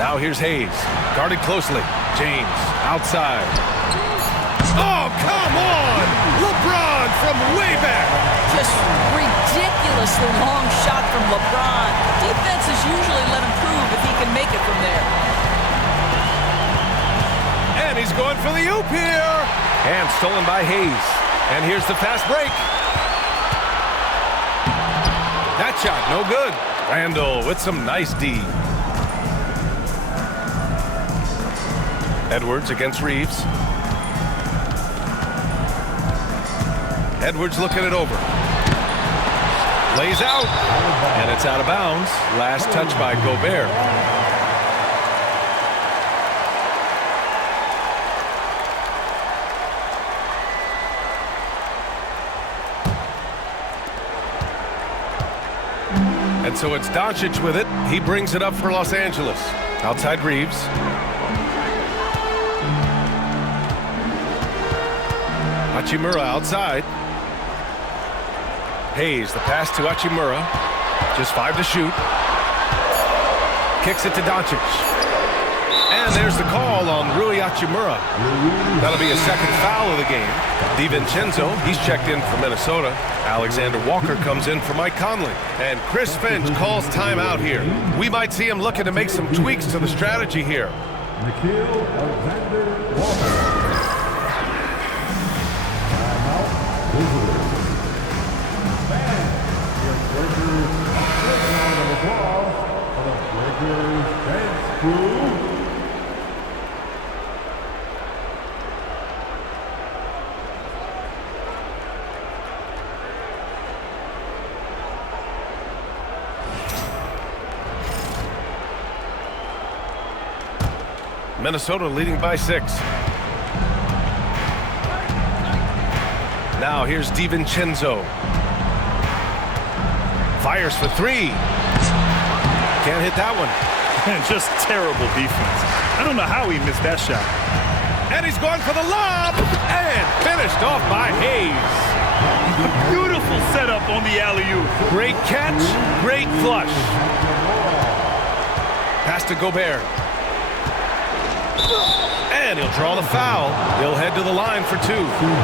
Now here's Hayes, guarded closely. James, outside. Oh, come on! LeBron from way back. Just ridiculously long shot from LeBron. Defenses usually let him prove if he can make it from there. And he's going for the oop here. And stolen by Hayes. And here's the fast break. That shot, no good. Randall with some nice D. Edwards against Reeves. Edwards looking it over. Lays out. And it's out of bounds. Last touch by Gobert. And so it's Doncic with it. He brings it up for Los Angeles. Outside Reeves. Hachimura outside. Hayes, the pass to Hachimura. Just 5 to shoot. Kicks it to Doncic. And there's the call on Rui Hachimura. That'll be a second foul of the game. DiVincenzo, he's checked in for Minnesota. Alexander Walker comes in for Mike Conley. And Chris Finch calls timeout here. We might see him looking to make some tweaks to the strategy here. Alexander Walker. Minnesota leading by 6. Now here's DiVincenzo. Fires for 3. Can't hit that one. Just terrible defense. I don't know how he missed that shot. And he's going for the lob. And finished off by Hayes. Beautiful setup on the alley-oop. Great catch, great flush. Pass to Gobert. And he'll draw the foul. He'll head to the line for 2.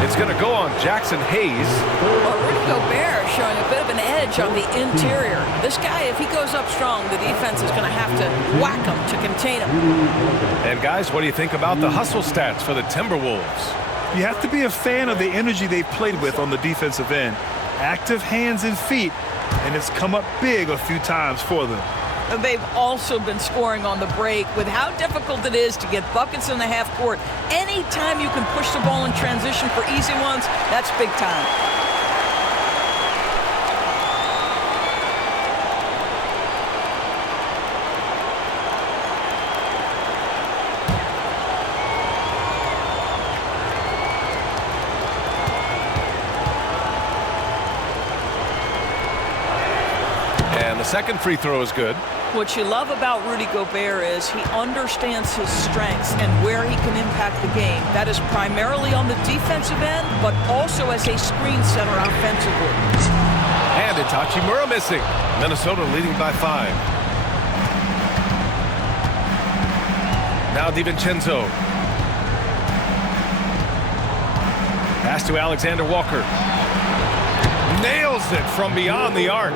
It's going to go on Jackson Hayes. Well, Rudy Gobert showing a bit of an edge on the interior. This guy, if he goes up strong, the defense is going to have to whack him to contain him. And guys, what do you think about the hustle stats for the Timberwolves? You have to be a fan of the energy they've played with on the defensive end. Active hands and feet, and it's come up big a few times for them. And they've also been scoring on the break. With how difficult it is to get buckets in the half court, anytime you can push the ball in transition for easy ones, that's big time. And the second free throw is good. What you love about Rudy Gobert is he understands his strengths and where he can impact the game. That is primarily on the defensive end, but also as a screen setter offensively. And it's Hachimura missing. Minnesota leading by 5. Now DiVincenzo. Pass to Alexander Walker. Nails it from beyond the arc.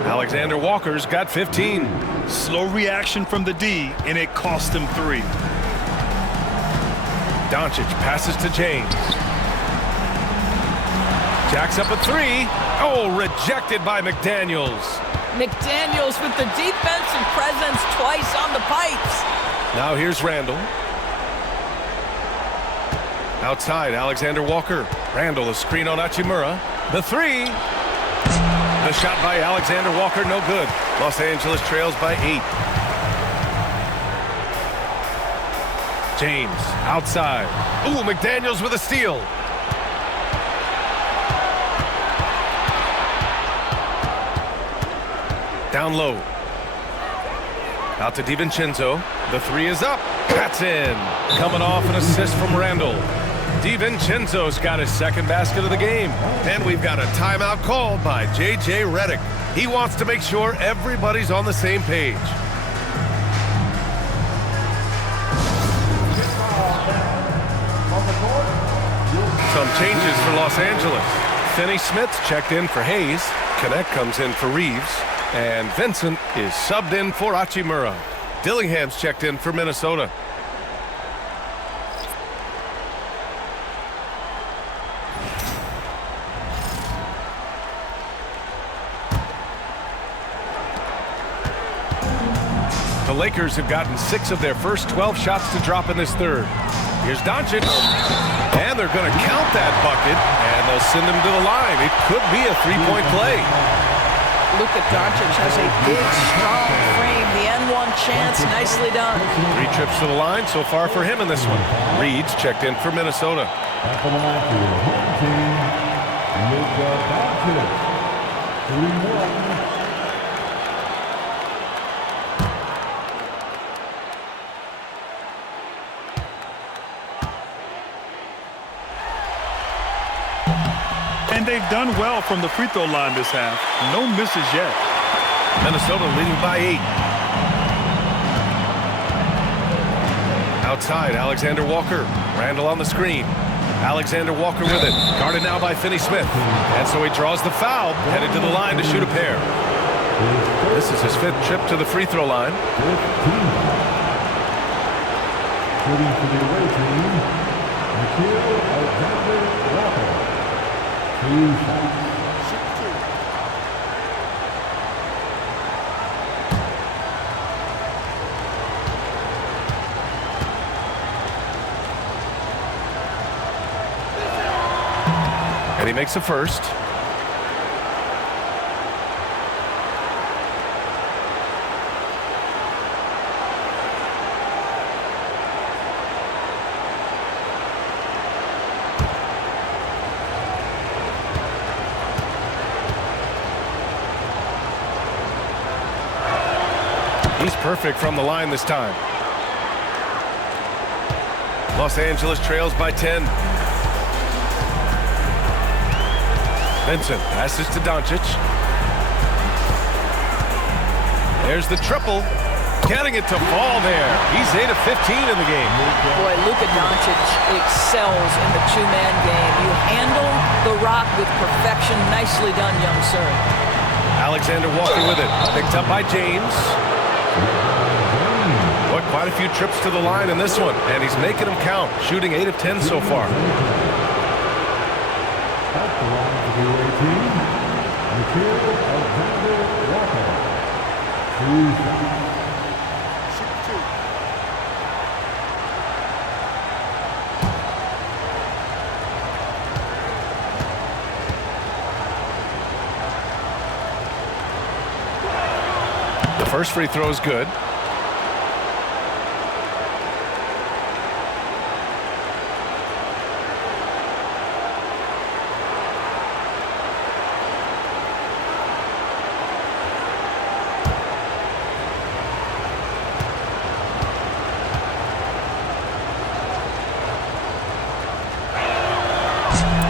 Alexander Walker's got 15. Slow reaction from the D, and it cost him 3. Doncic passes to James. Jacks up a 3. Oh, rejected by McDaniels. McDaniels with the defensive presence twice on the pipes. Now here's Randall. Outside, Alexander Walker. Randall, a screen on Hachimura. The 3. The shot by Alexander Walker, no good. Los Angeles trails by 8. James, outside. Ooh, McDaniels with a steal. Down low. Out to DiVincenzo. The 3 is up. That's in. Coming off an assist from Randall. DiVincenzo's got his second basket of the game. And we've got a timeout called by J.J. Redick. He wants to make sure everybody's on the same page. Some changes for Los Angeles. Finney Smith's checked in for Hayes. Connect comes in for Reeves. And Vincent is subbed in for Hachimura. Dillingham's checked in for Minnesota. The Lakers have gotten 6 of their first 12 shots to drop in this third. Here's Doncic, and they're going to count that bucket, and they'll send him to the line. It could be a three-point play. Luka Doncic has a big, strong frame. The N1 chance, nicely done. 3 trips to the line so far for him in this one. Reed's checked in for Minnesota. At the line for your home team, Luka Doncic. 3-1. And they've done well from the free throw line this half. No misses yet. Minnesota leading by 8. Outside, Alexander Walker. Randall on the screen. Alexander Walker with it. Guarded now by Finney Smith. And so he draws the foul, headed to the line to shoot a pair. This is his 5th trip to the free throw line. Shooting for the away team, Alexander Walker. 2 shots. And he makes the first. He's perfect from the line this time. Los Angeles trails by 10. Vincent passes to Doncic. There's the triple. Getting it to fall there. He's 8 of 15 in the game. Boy, Luka Doncic excels in the two-man game. You handle the rock with perfection. Nicely done, young sir. Alexander Walker with it. Picked up by James. Boy, quite a few trips to the line in this one, and he's making them count, shooting 8 of 10 so far. At the line for the away team, Alexander Walker. 2 shots. The first free throw is good.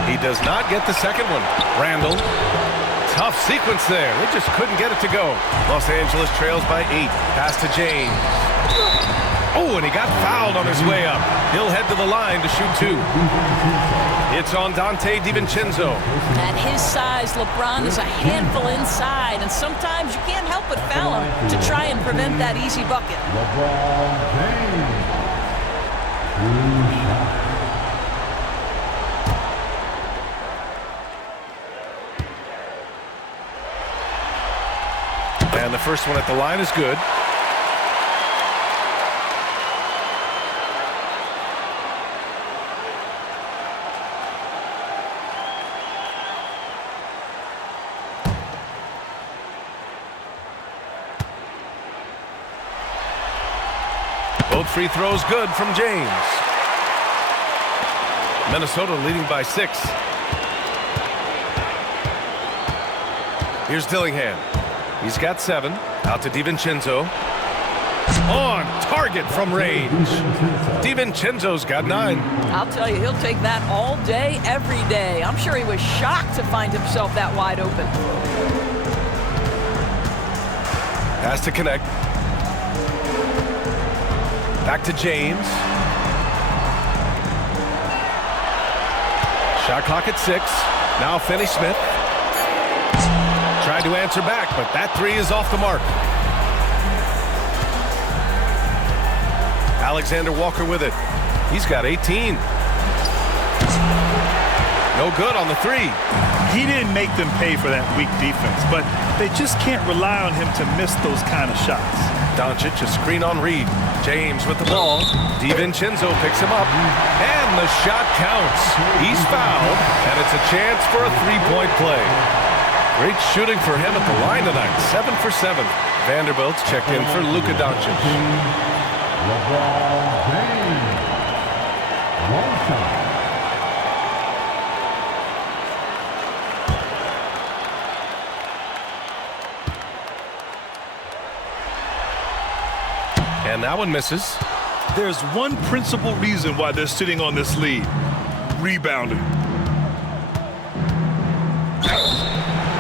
He does not get the second one. Randall. Tough sequence there. They just couldn't get it to go. Los Angeles trails by 8. Pass to James. Oh, and he got fouled on his way up. He'll head to the line to shoot 2. It's on Dante DiVincenzo. At his size, LeBron is a handful inside, and sometimes you can't help but foul him to try and prevent that easy bucket. LeBron James. 2 shots. And the first one at the line is good. Both free throws good from James. Minnesota leading by 6. Here's Dillingham. He's got 7. Out to DiVincenzo. On target from range. DiVincenzo's got 9. I'll tell you, he'll take that all day, every day. I'm sure he was shocked to find himself that wide open. Has to connect. Back to James. Shot clock at 6. Now Finney-Smith. Tried to answer back, but that 3 is off the mark. Alexander Walker with it. He's got 18. No good on the 3. He didn't make them pay for that weak defense, but they just can't rely on him to miss those kind of shots. Doncic a screen on Reed. James with the ball. DiVincenzo picks him up, and the shot counts. He's fouled, and it's a chance for a 3-point play. Great shooting for him at the line tonight. 7 for 7. Vanderbilt's checked in for Luka Doncic. LeBron James. Long shot. And that one misses. There's one principal reason why they're sitting on this lead. Rebounding.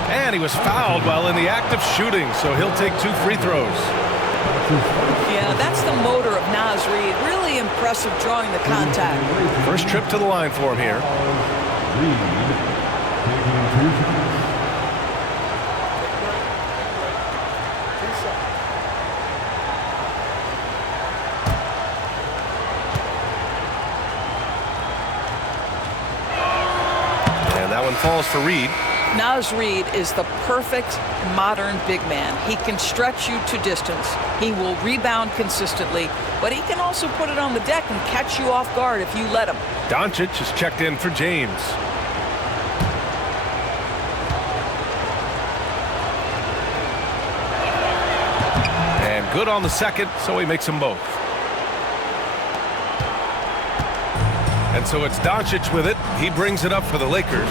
And he was fouled while in the act of shooting, so he'll take 2 free throws. Yeah, that's the motor of Naz Reid. Really impressive drawing the contact. First trip to the line for him here. Reed taking 2 shots. And that one falls for Reed. Naz Reid is the perfect modern big man. He can stretch you to distance. He will rebound consistently, but he can also put it on the deck and catch you off guard if you let him. Doncic is checked in for James. And good on the second, so he makes them both. And so it's Doncic with it. He brings it up for the Lakers.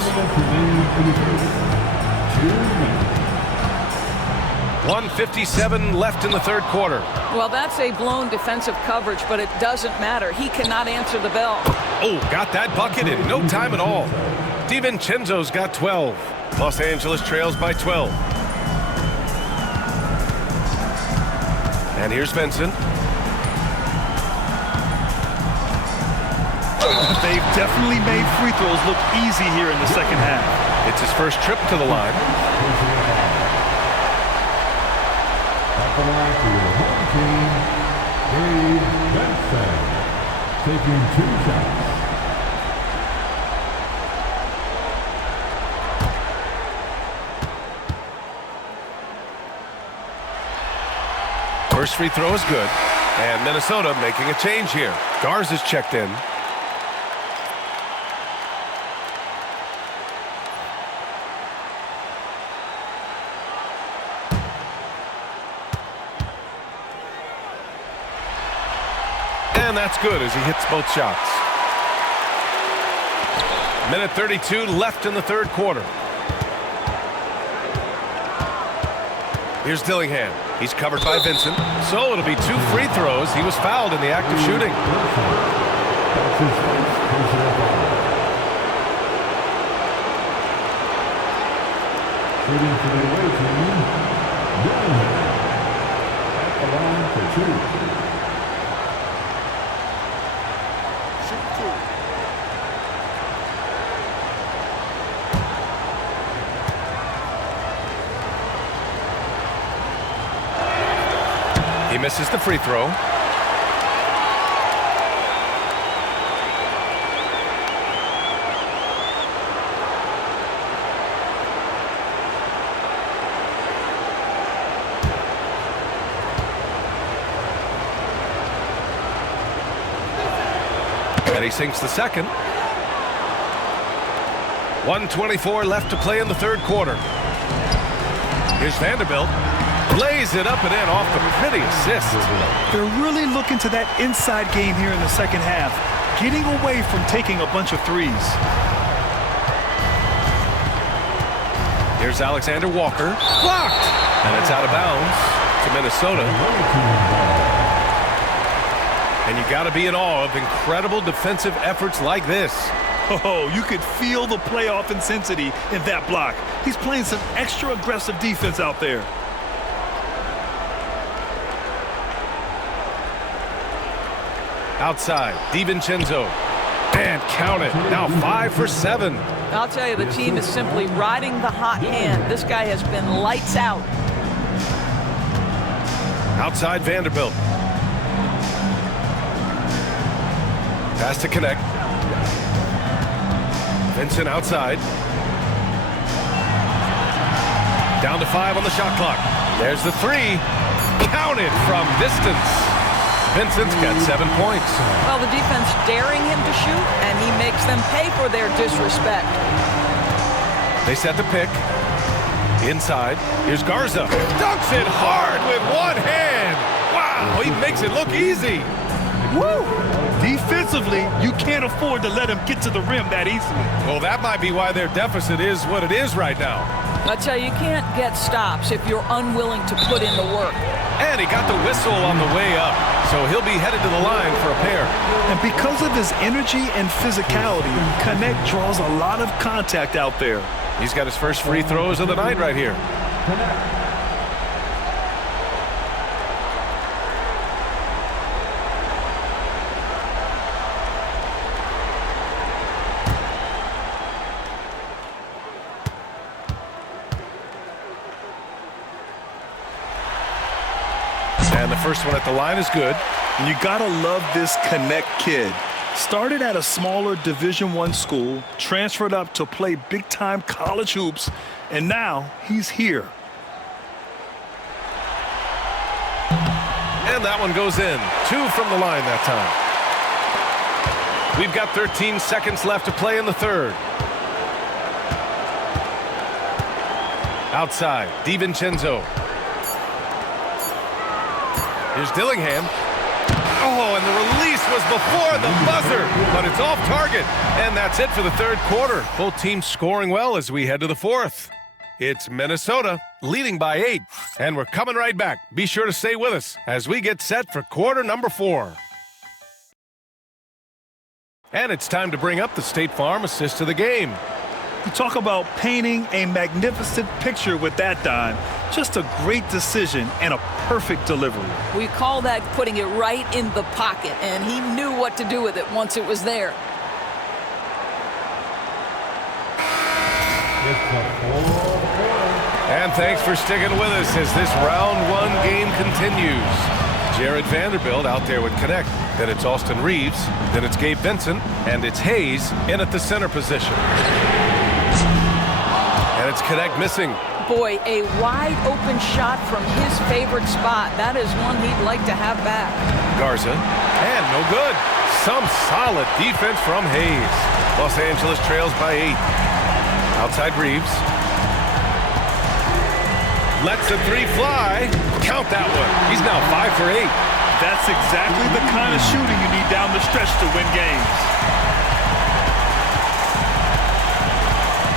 1:57 left in the third quarter. Well, that's a blown defensive coverage, but it doesn't matter. He cannot answer the bell. Oh, got that bucket in no time at all. DiVincenzo's got 12. Los Angeles trails by 12. And here's Vincent. They've definitely made free throws look easy here in the second half. It's his first trip to the line. At the line for your home team, Gabe Vincent, taking 2 shots. First free throw is good. And Minnesota making a change here. Garza is checked in. And that's good as he hits both shots. Minute 32 left in the third quarter. Here's Dillingham. He's covered by Vincent. So it'll be 2 free throws. He was fouled in the act of shooting. That's his first personal foul. Shooting for the away team, Dillingham. At the line for 2. He misses the free throw. And he sinks the second. 1:24 left to play in the third quarter. Here's Vanderbilt. Lays it up and in off the pretty assist. They're really looking to that inside game here in the second half, getting away from taking a bunch of threes. Here's Alexander Walker. Blocked! And it's out of bounds to Minnesota. And you got to be in awe of incredible defensive efforts like this. Oh, you could feel the playoff intensity in that block. He's playing some extra aggressive defense out there. Outside, DiVincenzo. And count it. Now 5 for 7. I'll tell you, the team is simply riding the hot hand. This guy has been lights out. Outside Vanderbilt. Pass to connect. Vincent outside. Down to 5 on the shot clock. There's the 3. Counted from distance. Vincent's got 7 points. Well, the defense daring him to shoot, and he makes them pay for their disrespect. They set the pick. Inside. Here's Garza. Dunks it hard with one hand. Wow, he makes it look easy. Woo! Defensively, you can't afford to let him get to the rim that easily. Well, that might be why their deficit is what it is right now. I tell you, you can't get stops if you're unwilling to put in the work. And he got the whistle on the way up, so he'll be headed to the line for a pair. And because of his energy and physicality, Connect draws a lot of contact out there. He's got his first free throws of the night right here. And the first one at the line is good. And you gotta love this Connect kid. Started at a smaller Division I school, transferred up to play big-time college hoops, and now he's here. And that one goes in. 2 from the line that time. We've got 13 seconds left to play in the third. Outside, DiVincenzo. Here's Dillingham. Oh, and the release was before the buzzer, but it's off target. And that's it for the third quarter. Both teams scoring well as we head to the fourth. It's Minnesota leading by 8. And we're coming right back. Be sure to stay with us as we get set for quarter number 4. And it's time to bring up the State Farm assist to the game. You talk about painting a magnificent picture with that dime. Just a great decision and a perfect delivery. We call that putting it right in the pocket, and he knew what to do with it once it was there. And thanks for sticking with us as this round 1 game continues. Jared Vanderbilt out there with Connect. Then it's Austin Reeves. Then it's Gabe Vincent. And it's Hayes in at the center position. And it's Connect missing. Boy, a wide open shot from his favorite spot. That is one he'd like to have back. Garza. And no good. Some solid defense from Hayes. Los Angeles trails by 8. Outside Reeves. Lets the 3 fly. Count that one. He's now 5 for 8. That's exactly the kind of shooting you need down the stretch to win games.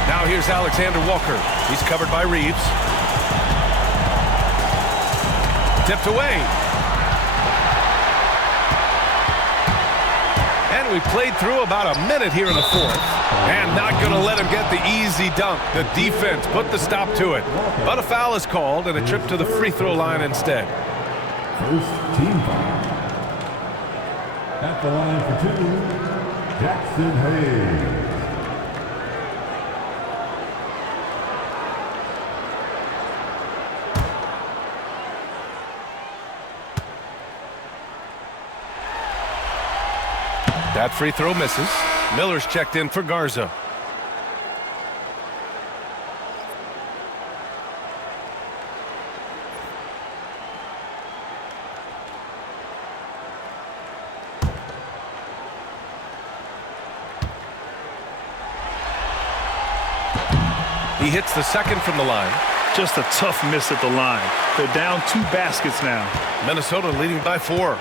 Now here's Alexander Walker. He's covered by Reeves. Tipped away. And we played through about a minute here in the fourth. And not going to let him get the easy dunk. The defense put the stop to it. But a foul is called and a trip to the free throw line instead. First team foul. At the line for 2, Jackson Hayes. That free throw misses. Miller's checked in for Garza. He hits the second from the line. Just a tough miss at the line. They're down 2 baskets now. Minnesota leading by 4.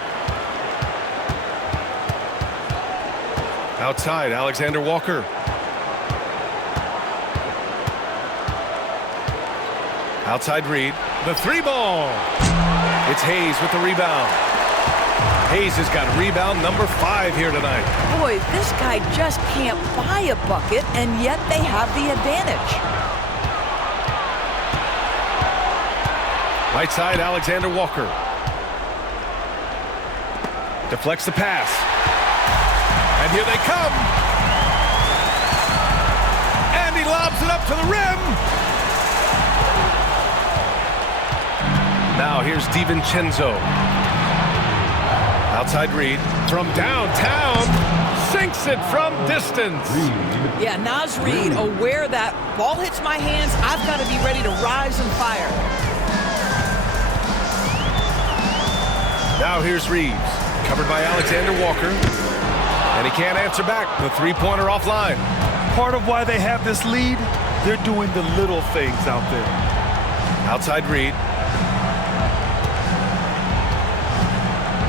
Outside, Alexander Walker. Outside Reed. The 3 ball. It's Hayes with the rebound. Hayes has got rebound number 5 here tonight. Boy, this guy just can't buy a bucket, and yet they have the advantage. Right side, Alexander Walker. Deflects the pass. And here they come. And he lobs it up to the rim. Now here's DiVincenzo. Outside Reed from downtown, sinks it from distance. Yeah, Naz Reid, aware that ball hits my hands, I've got to be ready to rise and fire. Now here's Reeves, covered by Alexander Walker, and he can't answer back. The three-pointer offline. Part of why they have this lead, they're doing the little things out there. Outside Reed.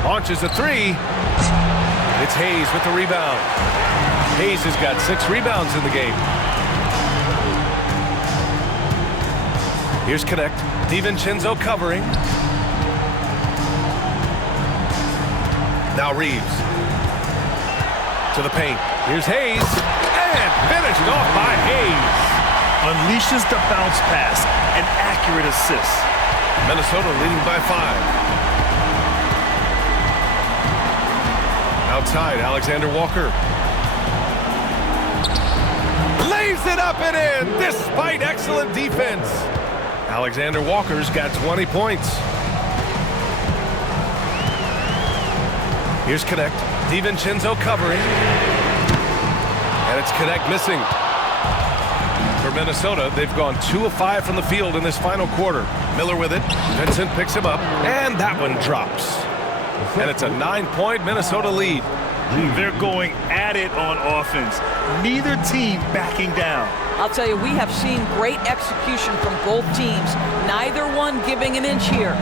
Launches a three. It's Hayes with the rebound. Hayes has got 6 rebounds in the game. Here's Connect. DiVincenzo covering. Now Reeves. To the paint. Here's Hayes. And finished off by Hayes. Unleashes the bounce pass. An accurate assist. Minnesota leading by 5. Outside, Alexander Walker. Lays it up and in, despite excellent defense. Alexander Walker's got 20 points. Here's Connect. DiVincenzo covering. And it's Connect missing. For Minnesota, they've gone 2 of 5 from the field in this final quarter. Miller with it. Vincent picks him up. And that one drops. And it's a 9-point Minnesota lead. They're going at it on offense. Neither team backing down. I'll tell you, we have seen great execution from both teams. Neither one giving an inch here.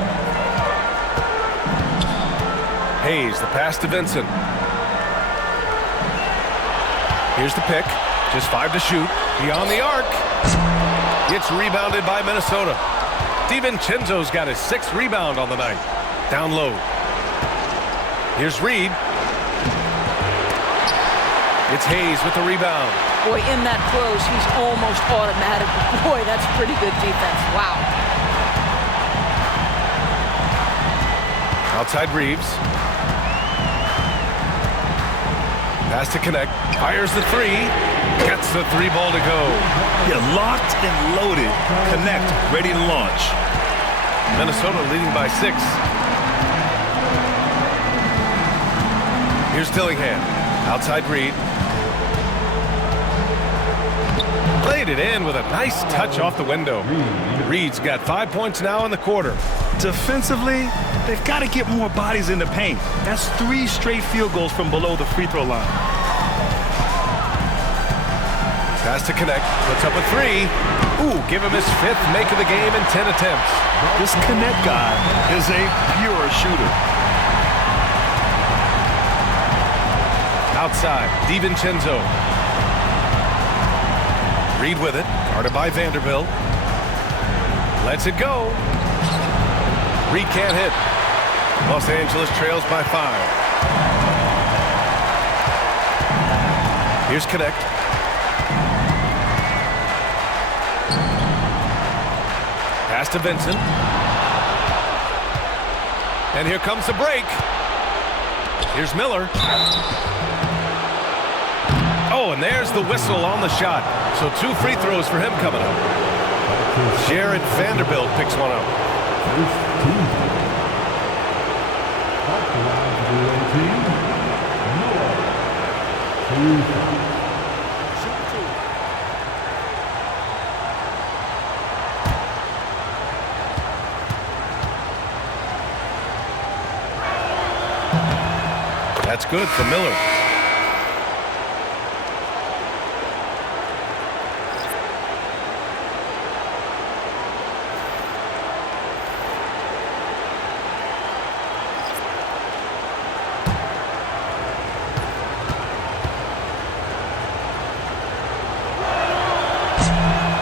Hayes, the pass to Vincent. Here's the pick. Just 5 to shoot. Beyond the arc. It's rebounded by Minnesota. DiVincenzo's got his 6th rebound on the night. Down low. Here's Reed. It's Hayes with the rebound. Boy, in that close, he's almost automatic. Boy, that's pretty good defense. Wow. Outside Reeves. Pass to Connect. Fires the 3. Gets the 3 ball to go. Yeah, locked and loaded. Connect, ready to launch. Minnesota leading by 6. Here's Dillingham. Outside Reed. Played it in with a nice touch off the window. Reed's got 5 points now in the quarter. Defensively, they've got to get more bodies in the paint. That's 3 straight field goals from below the free throw line. Pass to Connect. Puts up a 3. Ooh, give him his 5th make of the game in 10 attempts. This Connect guy is a pure shooter. Outside, DiVincenzo. Reed with it, guarded by Vanderbilt. Lets it go. Reed can't hit. Los Angeles trails by 5. Here's Connect. Pass to Vincent. And here comes the break. Here's Miller. Oh, and there's the whistle on the shot. So 2 free throws for him coming up. Jared Vanderbilt picks one up. That's good for Miller.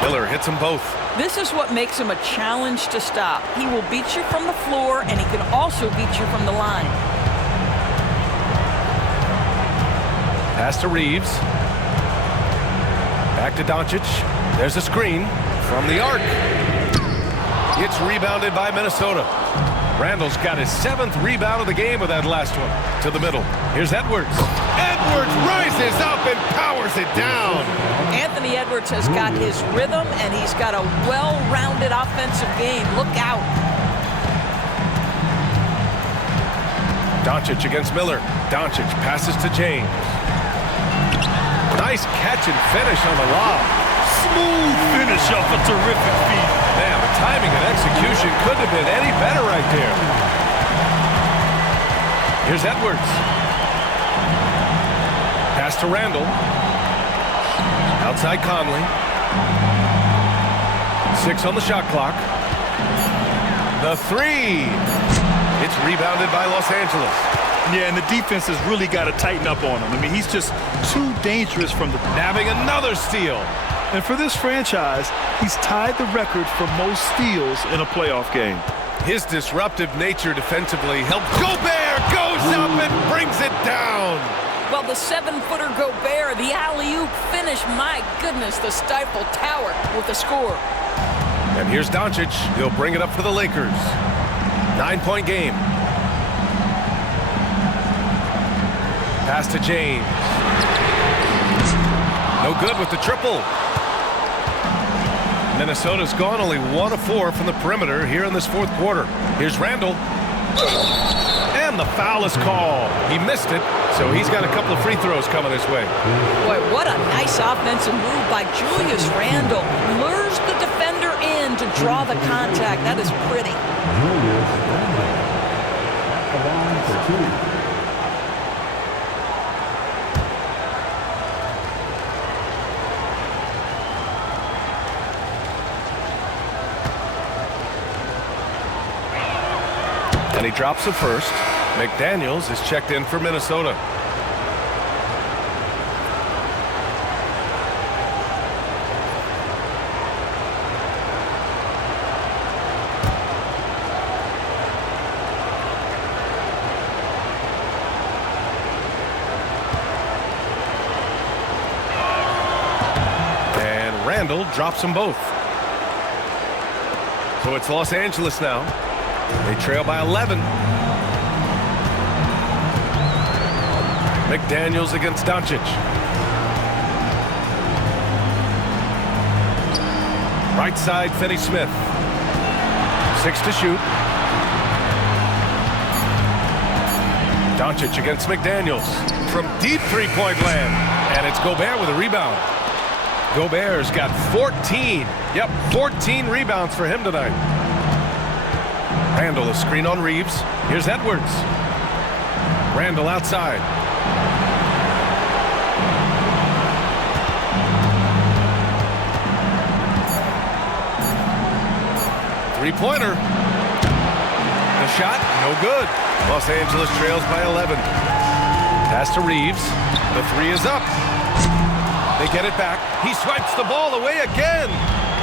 Miller hits them both. This is what makes him a challenge to stop. He will beat you from the floor, and he can also beat you from the line. Pass to Reeves. Back to Doncic. There's a screen from the arc. It's rebounded by Minnesota. Randall's got his 7th rebound of the game with that last one. To the middle. Here's Edwards. Edwards rises up and powers it down. Anthony Edwards has got his rhythm, and he's got a well-rounded offensive game. Look out. Doncic against Miller. Doncic passes to James. Nice catch and finish on the lob. Smooth finish off a terrific feat. Man, the timing and execution couldn't have been any better right there. Here's Edwards. Pass to Randall. Outside Conley. 6 on the shot clock. The 3. It's rebounded by Los Angeles. Yeah, and the defense has really got to tighten up on him. I mean, he's just too dangerous from the... Nabbing another steal. And for this franchise, he's tied the record for most steals in a playoff game. His disruptive nature defensively helped. Gobert goes up and brings it down. Well, the 7-footer Gobert, the alley-oop finish, my goodness, the Stifle Tower with the score. And here's Doncic. He'll bring it up for the Lakers. 9-point game. Pass to James. No good with the triple. Minnesota's gone only 1 of 4 from the perimeter here in this 4th quarter. Here's Randall. And the foul is called. He missed it, so he's got a couple of free throws coming his way. Boy, what a nice offensive move by Julius Randle. Lures the defender in to draw the contact. That is pretty. Julius Randle at the line for 2. And he drops the first. McDaniels is checked in for Minnesota. And Randall drops them both. So it's Los Angeles now. They trail by 11. McDaniels against Doncic. Right side, Finney-Smith. 6 to shoot. Doncic against McDaniels. From deep three-point land. And it's Gobert with a rebound. Gobert's got 14. Yep, 14 rebounds for him tonight. Randall, a screen on Reeves. Here's Edwards. Randall outside. Three-pointer. The shot, no good. Los Angeles trails by 11. Pass to Reeves. The 3 is up. They get it back. He swipes the ball away again.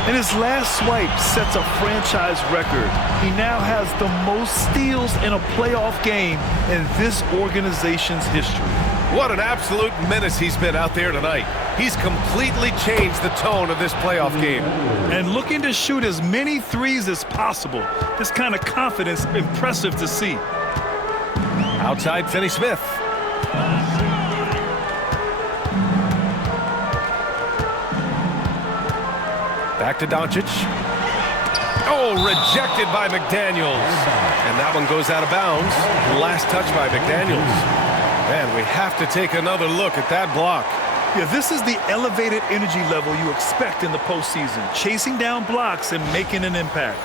And his last swipe sets a franchise record. He now has the most steals in a playoff game in this organization's history. What an absolute menace he's been out there tonight. He's completely changed the tone of this playoff game. And looking to shoot as many threes as possible. This kind of confidence, impressive to see. Outside Finney-Smith. Back to Doncic. Oh, rejected by McDaniels. And that one goes out of bounds. Last touch by McDaniels. Man, we have to take another look at that block. Yeah, this is the elevated energy level you expect in the postseason. Chasing down blocks and making an impact.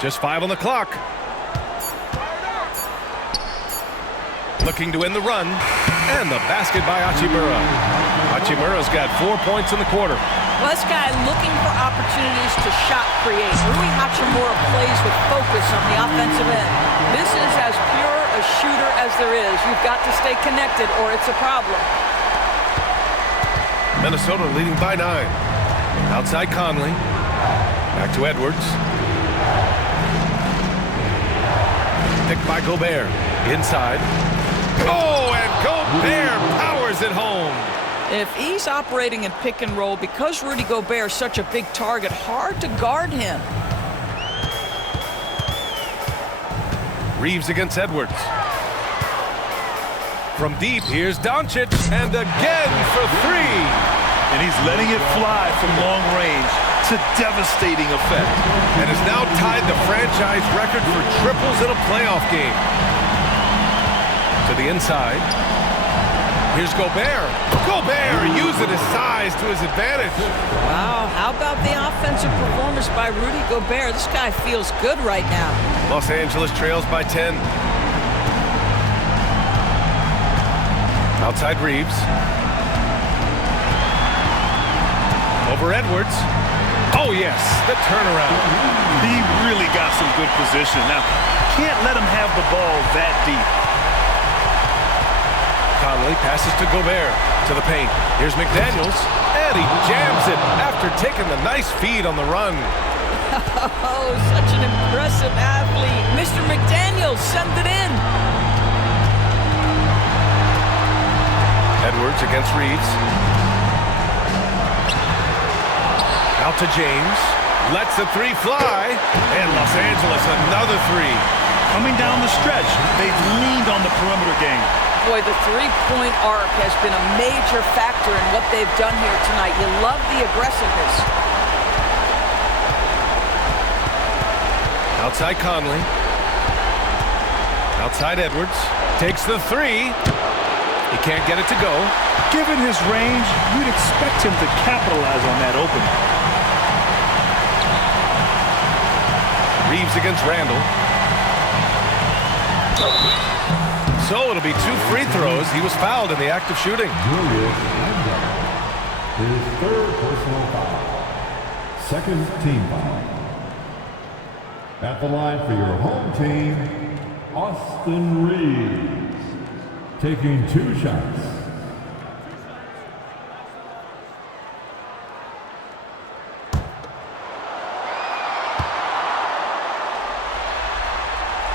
Just 5 on the clock. Looking to win the run. And the basket by Hachimura. Hachimura's got 4 points in the quarter. Well, this guy looking for opportunities to shot create. Rui Hachimura plays with focus on the offensive end. This is as pure a shooter as there is. You've got to stay connected or it's a problem. Minnesota leading by 9. Outside Conley. Back to Edwards. Picked by Gobert. Inside. Oh, and Gobert powers it home. If he's operating in pick and roll, because Rudy Gobert is such a big target, hard to guard him. Reeves against Edwards. From deep, here's Doncic, and again for three. And he's letting it fly from long range to devastating effect. And has now tied the franchise record for triples in a playoff game. To the inside. Here's Gobert. Gobert using his size to his advantage. Wow, how about the offensive performance by Rudy Gobert? This guy feels good right now. Los Angeles trails by 10. Outside Reeves. Over Edwards. Oh, yes, the turnaround. He really got some good position. Now, can't let him have the ball that deep. Conley passes to Gobert. To the paint. Here's McDaniels. And he jams it after taking the nice feed on the run. Oh, such an impressive athlete. Mr. McDaniels, send it in. Edwards against Reeves. Out to James. Lets the three fly. And Los Angeles another three. Coming down the stretch, they've leaned on the perimeter game. Boy, the three-point arc has been a major factor in what they've done here tonight. You love the aggressiveness. Outside Conley. Outside Edwards. Takes the three. He can't get it to go. Given his range, you'd expect him to capitalize on that opening. Reeves against Randall. So it'll be 2 free throws. He was fouled in the act of shooting. His third personal foul. Second team foul. At the line for your home team, Austin Reeves. Taking 2 shots.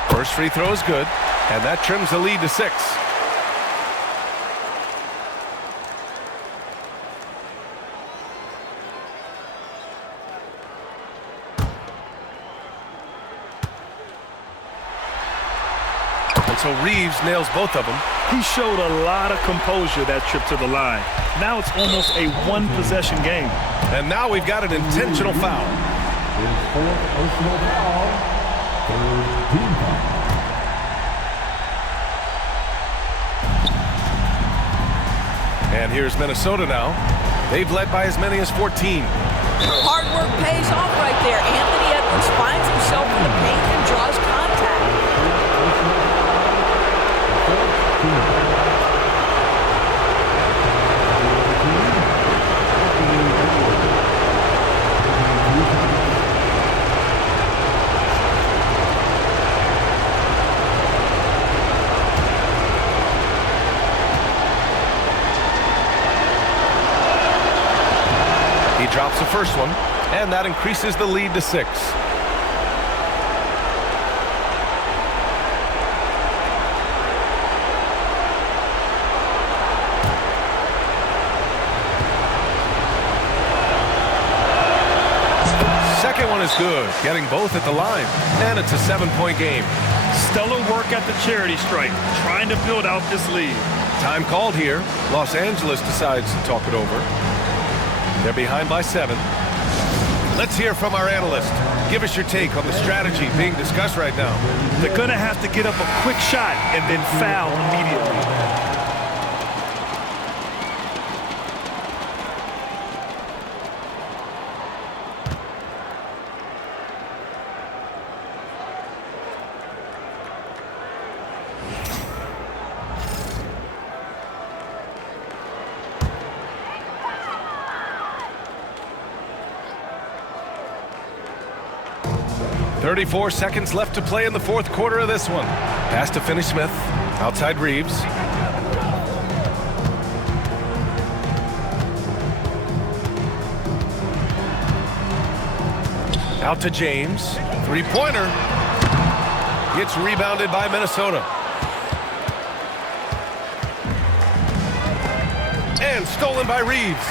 First free throw is good, and that trims the lead to 6. And so Reeves nails both of them. He showed a lot of composure that trip to the line. Now it's almost a one-possession game. And now we've got an intentional foul. His fourth personal foul. Third team foul. And here's Minnesota now. They've led by as many as 14. Hard work pays off right there. Anthony Edwards finds himself in the paint and draws contact. He drops the first one, and that increases the lead to 6. Second one is good, getting both at the line, and it's a 7-point game. Stellar work at the charity stripe, trying to build out this lead. Time called here. Los Angeles decides to talk it over. They're behind by 7. Let's hear from our analyst. Give us your take on the strategy being discussed right now. They're going to have to get up a quick shot and then foul immediately. .34 seconds left to play in the fourth quarter of this one. Pass to Finney-Smith. Outside Reeves. Out to James. Three-pointer. Gets rebounded by Minnesota. And stolen by Reeves.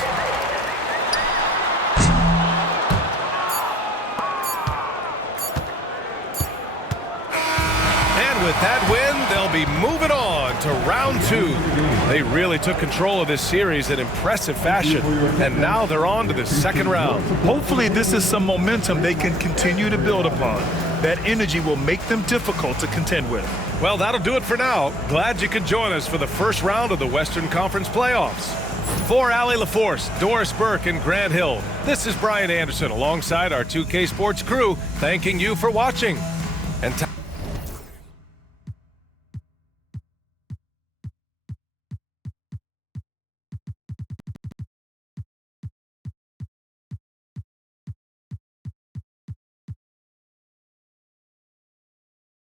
And with that win, they'll be moving on to round 2. They really took control of this series in impressive fashion, and now they're on to the second round. Hopefully this is some momentum they can continue to build upon. That energy will make them difficult to contend with. Well, that'll do it for now. Glad you could join us for the first round of the Western Conference playoffs. For Allie LaForce, Doris Burke, and Grant Hill, this is Brian Anderson alongside our 2K Sports crew, thanking you for watching. And